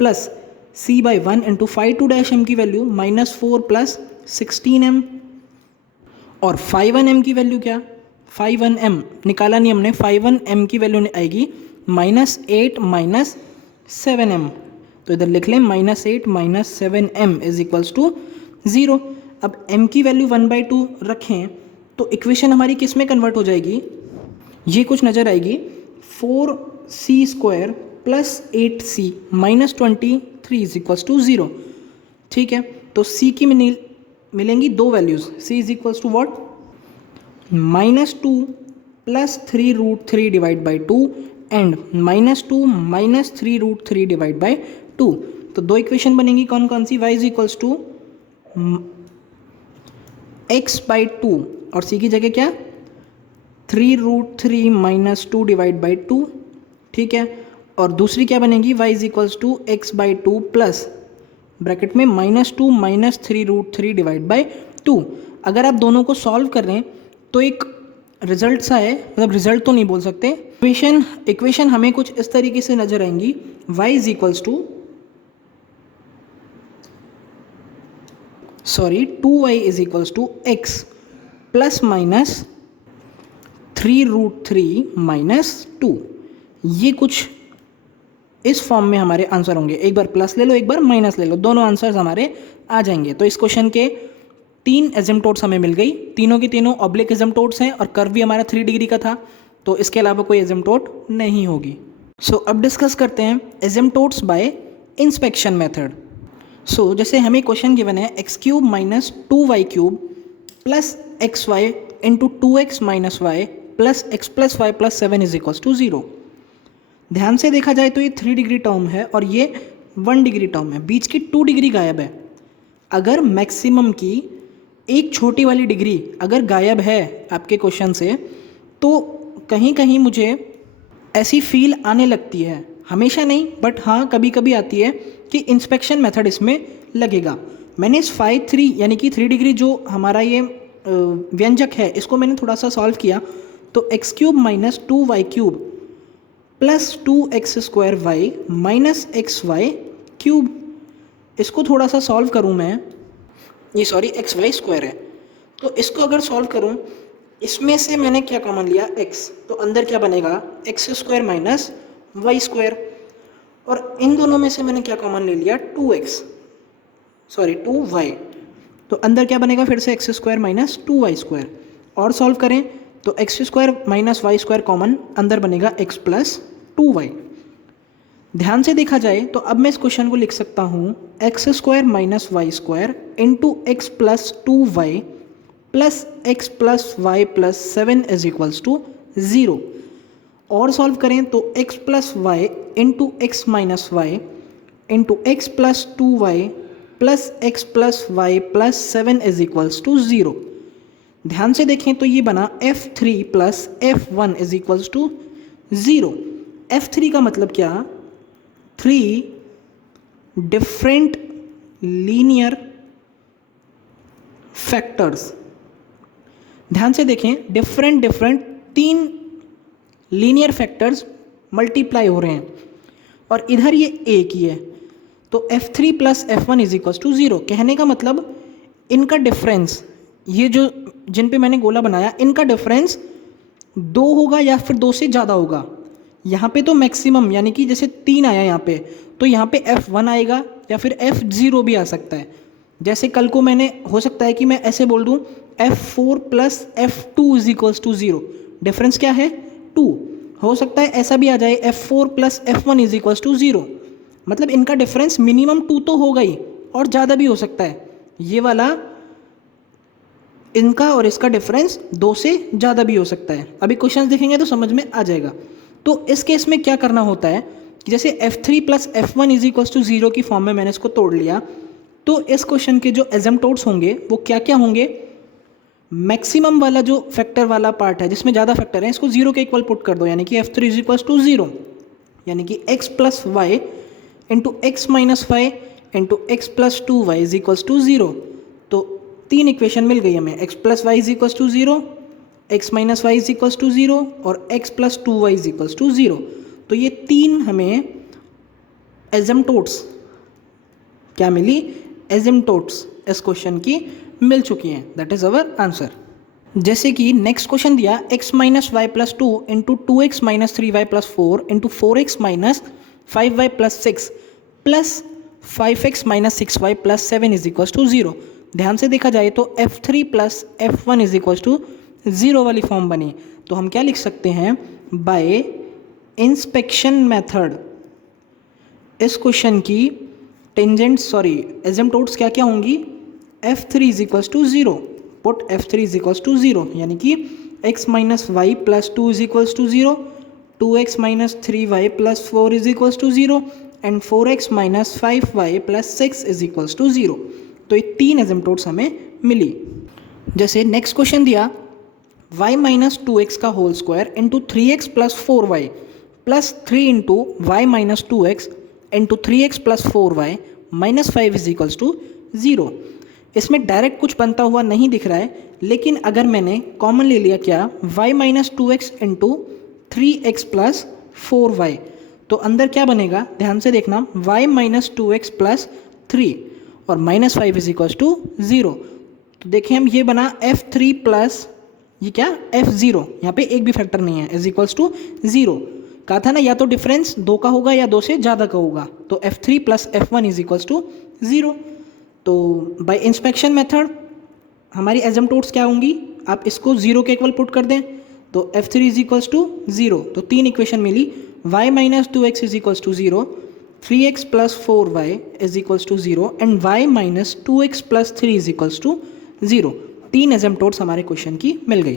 plus c/1 into 5/2 की वैल्यू -4 प्लस 16m, और 5/1m की वैल्यू क्या 5/1m निकाला नहीं हमने, 5/1m की वैल्यू आएगी -8 माइनस 7m। तो इधर लिख लें -8 minus 7m is equals to 0। अब m की वैल्यू 1/2 रखें तो इक्वेशन हमारी किस में कन्वर्ट हो जाएगी? ये कुछ नज़र आएगी 4c² plus 8c minus 23 is equals to 0। ठीक है। तो c की मिलेंगी दो values, c is equals to what -2 plus 3√3 divide by 2 and -2 minus 3√3 divide by 2। तो दो इक्वेशन बनेंगी कौन कौन सी? y is equals to x/2 और c की जगह क्या 3√3 माइनस 2 डिवाइड बाई 2। ठीक है। और दूसरी क्या बनेगी y is equals to x/2 plus bracket में -2 माइनस 3√3 डिवाइड बाई 2। अगर आप दोनों को सॉल्व कर रहे हैं तो एक रिजल्ट सा है, मतलब रिजल्ट तो नहीं बोल सकते, इक्वेशन हमें कुछ इस तरीके से नजर आएंगी y is equals to 2y is equals to x plus minus 3√3 minus 2। ये कुछ इस फॉर्म में हमारे आंसर होंगे। एक बार प्लस ले लो, एक बार माइनस ले लो, दोनों आंसर्स हमारे आ जाएंगे। तो इस क्वेश्चन के 3 एसिम्पटोट्स हमें मिल गई, तीनों की तीनों ऑब्लिक एसिम्पटोट्स हैं और कर्व भी हमारा 3 डिग्री का था, तो इसके अलावा कोई एसिम्पटोट नहीं होगी। सो अब डिस्कस करते हैं asymptotes by inspection method. So जैसे हमें क्वेश्चन गिवन है x³ minus 2y³ plus xy into 2x minus y plus x plus Y plus 7 is equals to 0। ध्यान से देखा जाए तो ये 3 डिग्री टर्म है और ये 1 डिग्री टर्म है, बीच की 2 डिग्री गायब है। अगर मैक्सिमम की एक छोटी वाली डिग्री अगर गायब है आपके क्वेश्चन से, तो कहीं कहीं मुझे ऐसी फील आने लगती है, हमेशा नहीं बट हाँ कभी कभी आती है कि इंस्पेक्शन मेथड इसमें लगेगा। मैंने इस 5/3 यानी कि 3 डिग्री जो हमारा ये व्यंजक है इसको मैंने थोड़ा सा सॉल्व किया, तो x³ minus 2y³ plus 2x² minus xy³, इसको थोड़ा सा सॉल्व करूँ मैं, ये सॉरी xy² है, तो इसको अगर सॉल्व करूँ, इसमें से मैंने क्या कॉमन लिया x, तो अंदर क्या बनेगा x² माइनस y², और इन दोनों में से मैंने क्या कॉमन ले लिया 2y, तो अंदर क्या बनेगा फिर से x² माइनस 2y², और सॉल्व करें तो x² माइनस y² कॉमन, अंदर बनेगा x प्लस 2y। ध्यान से देखा जाए तो अब मैं इस क्वेश्चन को लिख सकता हूँ x² minus y² into x plus 2y plus x plus Y plus 7 is equals to 0, और सॉल्व करें तो x plus y into x minus y into x plus 2y plus x plus Y plus 7 is equals to 0। ध्यान से देखें तो ये बना f3 plus f1 is equals to 0। f3 का मतलब क्या, 3 डिफरेंट लीनियर फैक्टर्स। ध्यान से देखें, डिफरेंट 3 लीनियर फैक्टर्स मल्टीप्लाई हो रहे हैं और इधर ये एक ही है, तो f3 plus f1 is equals to 0। कहने का मतलब इनका डिफरेंस, ये जो जिन पे मैंने गोला बनाया, इनका डिफरेंस 2 होगा या फिर 2 से ज़्यादा होगा। यहाँ पे तो मैक्सिमम यानी कि जैसे 3 आया यहाँ पे, तो यहाँ पे f1 आएगा या फिर f0 भी आ सकता है। जैसे कल को मैंने, हो सकता है कि मैं ऐसे बोल दूँ f4 plus f2 is equals to 0, difference क्या है 2। हो सकता है ऐसा भी आ जाए f4 plus f1 is equals to 0, मतलब इनका डिफरेंस मिनिमम 2 तो होगा ही और ज़्यादा भी हो सकता है। ये वाला इनका और इसका डिफरेंस 2 से ज़्यादा भी हो सकता है। अभी क्वेश्चन देखेंगे तो समझ में आ जाएगा। तो इस केस में क्या करना होता है कि जैसे f3 plus f1 is equals to 0 की फॉर्म में मैंने इसको तोड़ लिया, तो इस क्वेश्चन के जो एसिम्पटोट्स होंगे वो क्या क्या होंगे, मैक्सिमम वाला जो फैक्टर वाला पार्ट है जिसमें ज़्यादा फैक्टर है, इसको 0 के इक्वल पुट कर दो, यानी कि f3 इज इक्वल्स टू 0, यानी कि x plus y into x minus y into x plus 2y is equals to 0। तो 3 इक्वेशन मिल गई हमें, x plus y is equals to 0, x minus y is equals to 0 और x plus 2y is equals to 0। तो ये 3 हमें एसिम्पटोट्स क्या मिली, एसिम्पटोट्स इस क्वेश्चन की मिल चुकी हैं। That is our answer. जैसे कि नेक्स्ट क्वेश्चन दिया x minus y plus 2 into 2x minus 3y plus 4 into 4x minus 5y plus 6 plus 5x minus 6y plus 7 is equals to 0। ध्यान से देखा जाए तो f3 plus f1 is equals to 0 वाली form बनी, तो हम क्या लिख सकते हैं, बाय इंस्पेक्शन मेथड इस क्वेश्चन की एसिम्पटोट्स क्या क्या होंगी, f3 is equals to 0, put f3 is equals to 0, यानी कि x minus y plus 2 is equals to 0, 2x minus 3y plus 4 is equals to 0 and 4x minus 5y plus 6 is equals to 0। तो ये 3 asymptotes हमें मिली। जैसे next question दिया y minus 2x का whole square into 3x plus 4y plus 3 into y minus 2x into 3x plus 4y minus 5 is equals to 0। इसमें direct कुछ बनता हुआ नहीं दिख रहा है, लेकिन अगर मैंने कॉमन ले लिया क्या, y minus 2x into 3x plus 4y, तो अंदर क्या बनेगा, ध्यान से देखना, y माइनस 2x प्लस 3 और माइनस 5 इज इक्वल्स टू 0। तो देखें हम, ये बना f3 प्लस ये क्या f0, यहाँ पे एक भी फैक्टर नहीं है, इज इक्वल्स टू 0। कहा था ना या तो डिफरेंस 2 का होगा या 2 से ज़्यादा का होगा, तो f3 plus f1 is equals to 0। तो बाय इंस्पेक्शन मेथड हमारी एजम्प्टोट्स क्या होंगी, आप इसको 0 के इक्वल पुट कर दें तो f3 इज इक्वल्स टू 0। तो 3 इक्वेशन मिली, y minus 2x is equals to 0, 3x plus 4y is equals to 0 and y minus 2x plus 3 is equals to 0। 3 asymptotes हमारे क्वेश्चन की मिल गई।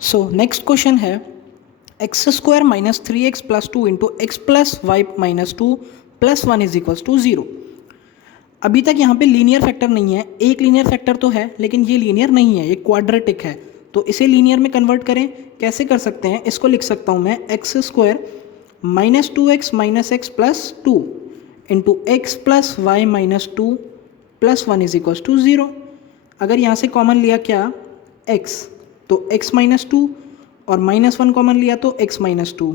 सो नेक्स्ट क्वेश्चन है x square minus 3x plus 2 into x plus y minus 2 plus 1 is equals to 0। अभी तक यहाँ पे linear factor नहीं है, एक लीनियर फैक्टर तो है लेकिन ये लीनियर नहीं है, ये क्वाड्रेटिक है। तो इसे लीनियर में कन्वर्ट करें, कैसे कर सकते हैं, इसको लिख सकता हूँ मैं x square minus 2x minus x plus 2 into x plus y minus 2 plus 1 is equals to 0। अगर यहाँ से कॉमन लिया क्या x, तो x माइनस 2 और माइनस 1 कॉमन लिया तो x माइनस 2,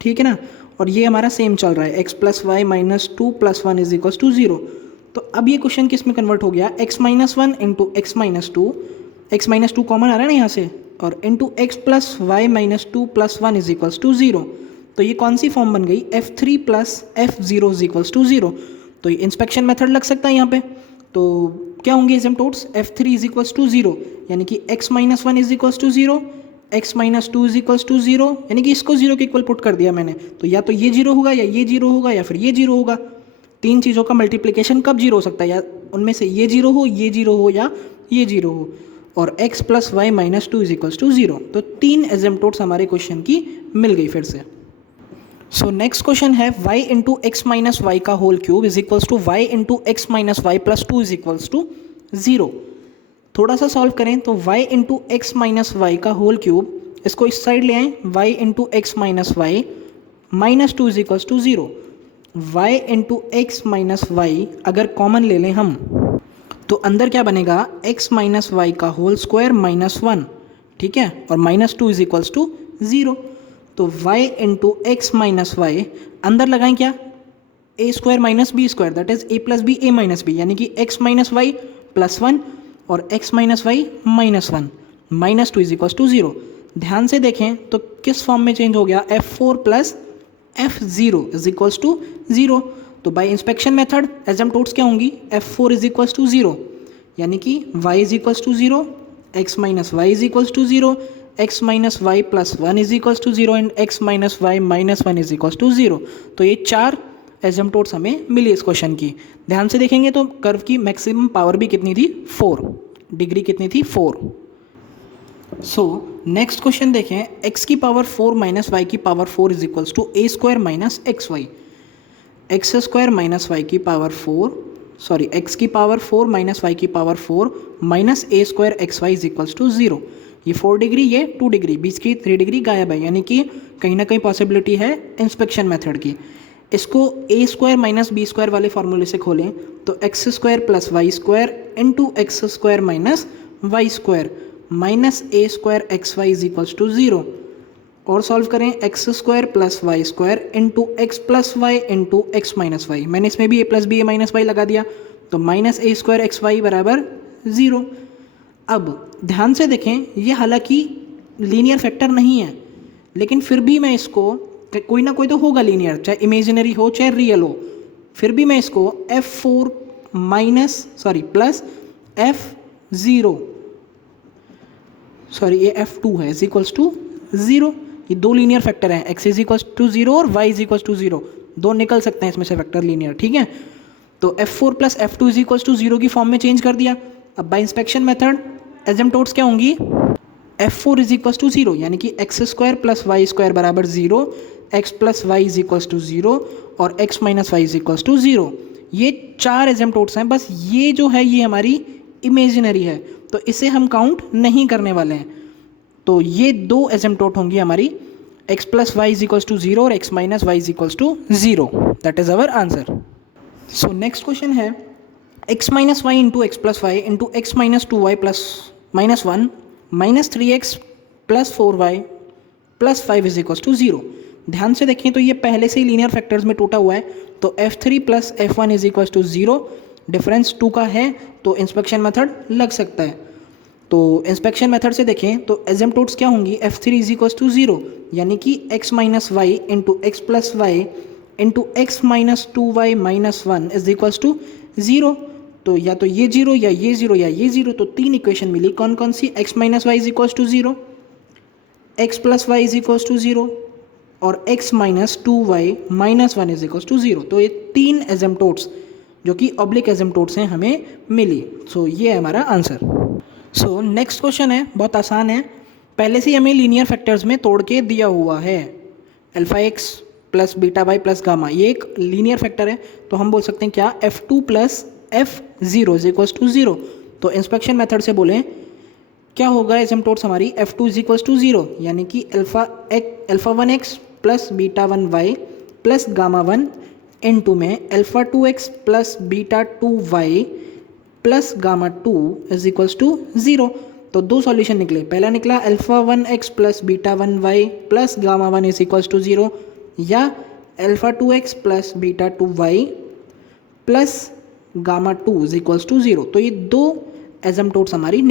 ठीक है ना। और ये हमारा सेम चल रहा है, x plus y minus 2 plus 1 is equals to 0। तो अब ये क्वेश्चन किस में कन्वर्ट हो गया, x minus 1 into x minus 2, x minus 2 common आ रहा है ना यहाँ से, और into x plus y minus 2 plus 1 is equals to 0। तो ये कौन सी फॉर्म बन गई, f3 plus f0 is equals to 0। तो ये इंस्पेक्शन मेथड लग सकता है यहाँ पे। तो क्या होंगे एसिम्पटोट्स, f3 इज इक्वल्स टू 0 यानी कि x minus 1 is equals to 0, x minus 2 is equals to 0, यानी कि इसको 0 के इक्वल पुट कर दिया मैंने। तो या तो ये 0 होगा या ये 0 होगा या फिर ये 0 होगा। 3 चीज़ों का मल्टीप्लिकेशन कब 0 हो सकता है, या उनमें से ये 0 हो, ये 0 हो या ये 0 हो। और x plus y minus 2 is equals to 0। तो 3 एसिम्पटोट्स हमारे क्वेश्चन की मिल गई फिर से। सो नेक्स्ट क्वेश्चन है y into x minus y का whole cube is equals to y into x minus y plus 2 is equals to 0। थोड़ा सा सॉल्व करें तो y into x minus y का होल क्यूब, इसको इस साइड ले आएँ, y into x minus y minus 2 is equals to 0। y into x minus y अगर कॉमन ले लें हम तो अंदर क्या बनेगा, x माइनस वाई का होल स्क्वायर माइनस 1, ठीक है, और माइनस 2 इज इक्वल्स टू 0। तो y into x minus y अंदर लगाएं क्या, a square minus B square, that is a plus b a minus b, यानी कि x माइनस वाई प्लस 1 और x minus y minus 1 minus 2 is equals to 0। ध्यान से देखें तो किस फॉर्म में चेंज हो गया, f4 plus f0 is equals to 0। तो बाय इंस्पेक्शन मेथड एसिम्पटोट्स क्या होंगी, f4 इज इक्वल्स टू 0 यानी कि y is equals to 0, x minus y is equals to 0, x minus y plus 1 is equals to 0 and x minus y minus 1 is equals to 0। तो ये 4 एसिम्पटोट्स हमें मिली इस question की। ध्यान से देखेंगे तो कर्व की मैक्सिमम पावर भी कितनी थी, 4 डिग्री कितनी थी, 4। सो नेक्स्ट क्वेश्चन देखें, x की पावर 4 माइनस वाई की power 4 is equals to a square minus x y. X square minus y की पावर 4, सॉरी x की पावर 4 माइनस वाई की power 4 minus a square x Y is equals to 0। ये 4 degree, ये 2 degree, बीच की 3 degree गायब है, यानी कि कहीं ना कहीं पॉसिबिलिटी है इंस्पेक्शन मेथड की। इसको a square minus B square वाले फॉर्मूले से खोलें तो x square plus Y square into x square minus y square minus a square x Y is equals to 0। और सॉल्व करें, x square plus Y square into x plus y into x minus y, मैंने इसमें भी a plus b a minus y लगा दिया, तो minus a square x y बराबर 0। अब ध्यान से देखें, ये हालांकि लीनियर फैक्टर नहीं है लेकिन फिर भी मैं इसको, कोई ना कोई तो होगा लीनियर, चाहे इमेजिनरी हो चाहे रियल हो, फिर भी मैं इसको f4 minus sorry plus f0, sorry ये f2 है इज इक्वल्स टू 0। ये 2 लीनियर फैक्टर हैं, x इज इक्वल्स टू 0 और y इज इक्वल्स टू 0, 2 निकल सकते हैं इसमें से फैक्टर लीनियर, ठीक है। तो f4 plus f2 is equals to 0 की फॉर्म में चेंज कर दिया। अब बाय इंस्पेक्शन मेथड एसिम्पटोट्स क्या होंगी, f4 इज इक्वल्स टू 0 यानी कि x square plus Y square बराबर 0, x plus y is equals to 0 और x minus y is equals to 0। ये 4 एसिम्पटोट्स हैं, बस ये जो है ये हमारी इमेजिनरी है तो इसे हम काउंट नहीं करने वाले हैं। तो ये 2 एसिम्पटोट होंगी हमारी, x plus y is equals to 0 और x minus y is equals to 0। That is our answer. So next question है x minus y into x plus y into x minus 2y plus minus 1 minus 3x plus 4y plus 5 is equals to 0। ध्यान से देखें तो ये पहले से ही linear factors में टूटा हुआ है, तो f3 plus f1 is equals to 0, difference 2 का है तो इंस्पेक्शन मेथड लग सकता है। तो इंस्पेक्शन मेथड से देखें तो एजेम्प्टोड्स क्या होंगी, f3 इज इक्वल टू 0, यानी कि x minus y into x plus y into x minus 2y minus 1 is equals to 0। तो या तो ये 0 या ये 0 या ये 0, तो 3 इक्वेशन मिली। कौन कौन सी, x minus y is equals to 0, x plus y is equals to 0 और x minus 2y minus 1 is equals to 0। तो ये 3 एजेम्प्टोड्स जो कि ऑब्लिक एजेम्प्टोड्स हैं हमें मिली। सो ये है हमारा आंसर। सो नेक्स्ट क्वेश्चन है, बहुत आसान है, पहले से ही हमें लीनियर फैक्टर्स में तोड़ के दिया हुआ है। Alpha x plus beta y plus gamma, ये एक लीनियर फैक्टर है, तो हम बोल सकते हैं क्या, f2 plus f0 is equals to 0। तो इंस्पेक्शन मेथड से बोलें क्या होगा एसिम्पटोट्स हमारी, f2 इज इक्वल्स टू 0, यानी कि alpha 1x plus beta 1y plus gamma 1 into में alpha 2x plus beta 2y plus gamma 2 is equals to 0। तो दो सॉल्यूशन निकले, पहला निकला alpha 1x plus beta 1y plus gamma 1 is equals to 0, या alpha 2x plus beta 2y plus gamma 2 is equals to 0। तो ये दो एसिम्पटोट्स हमारी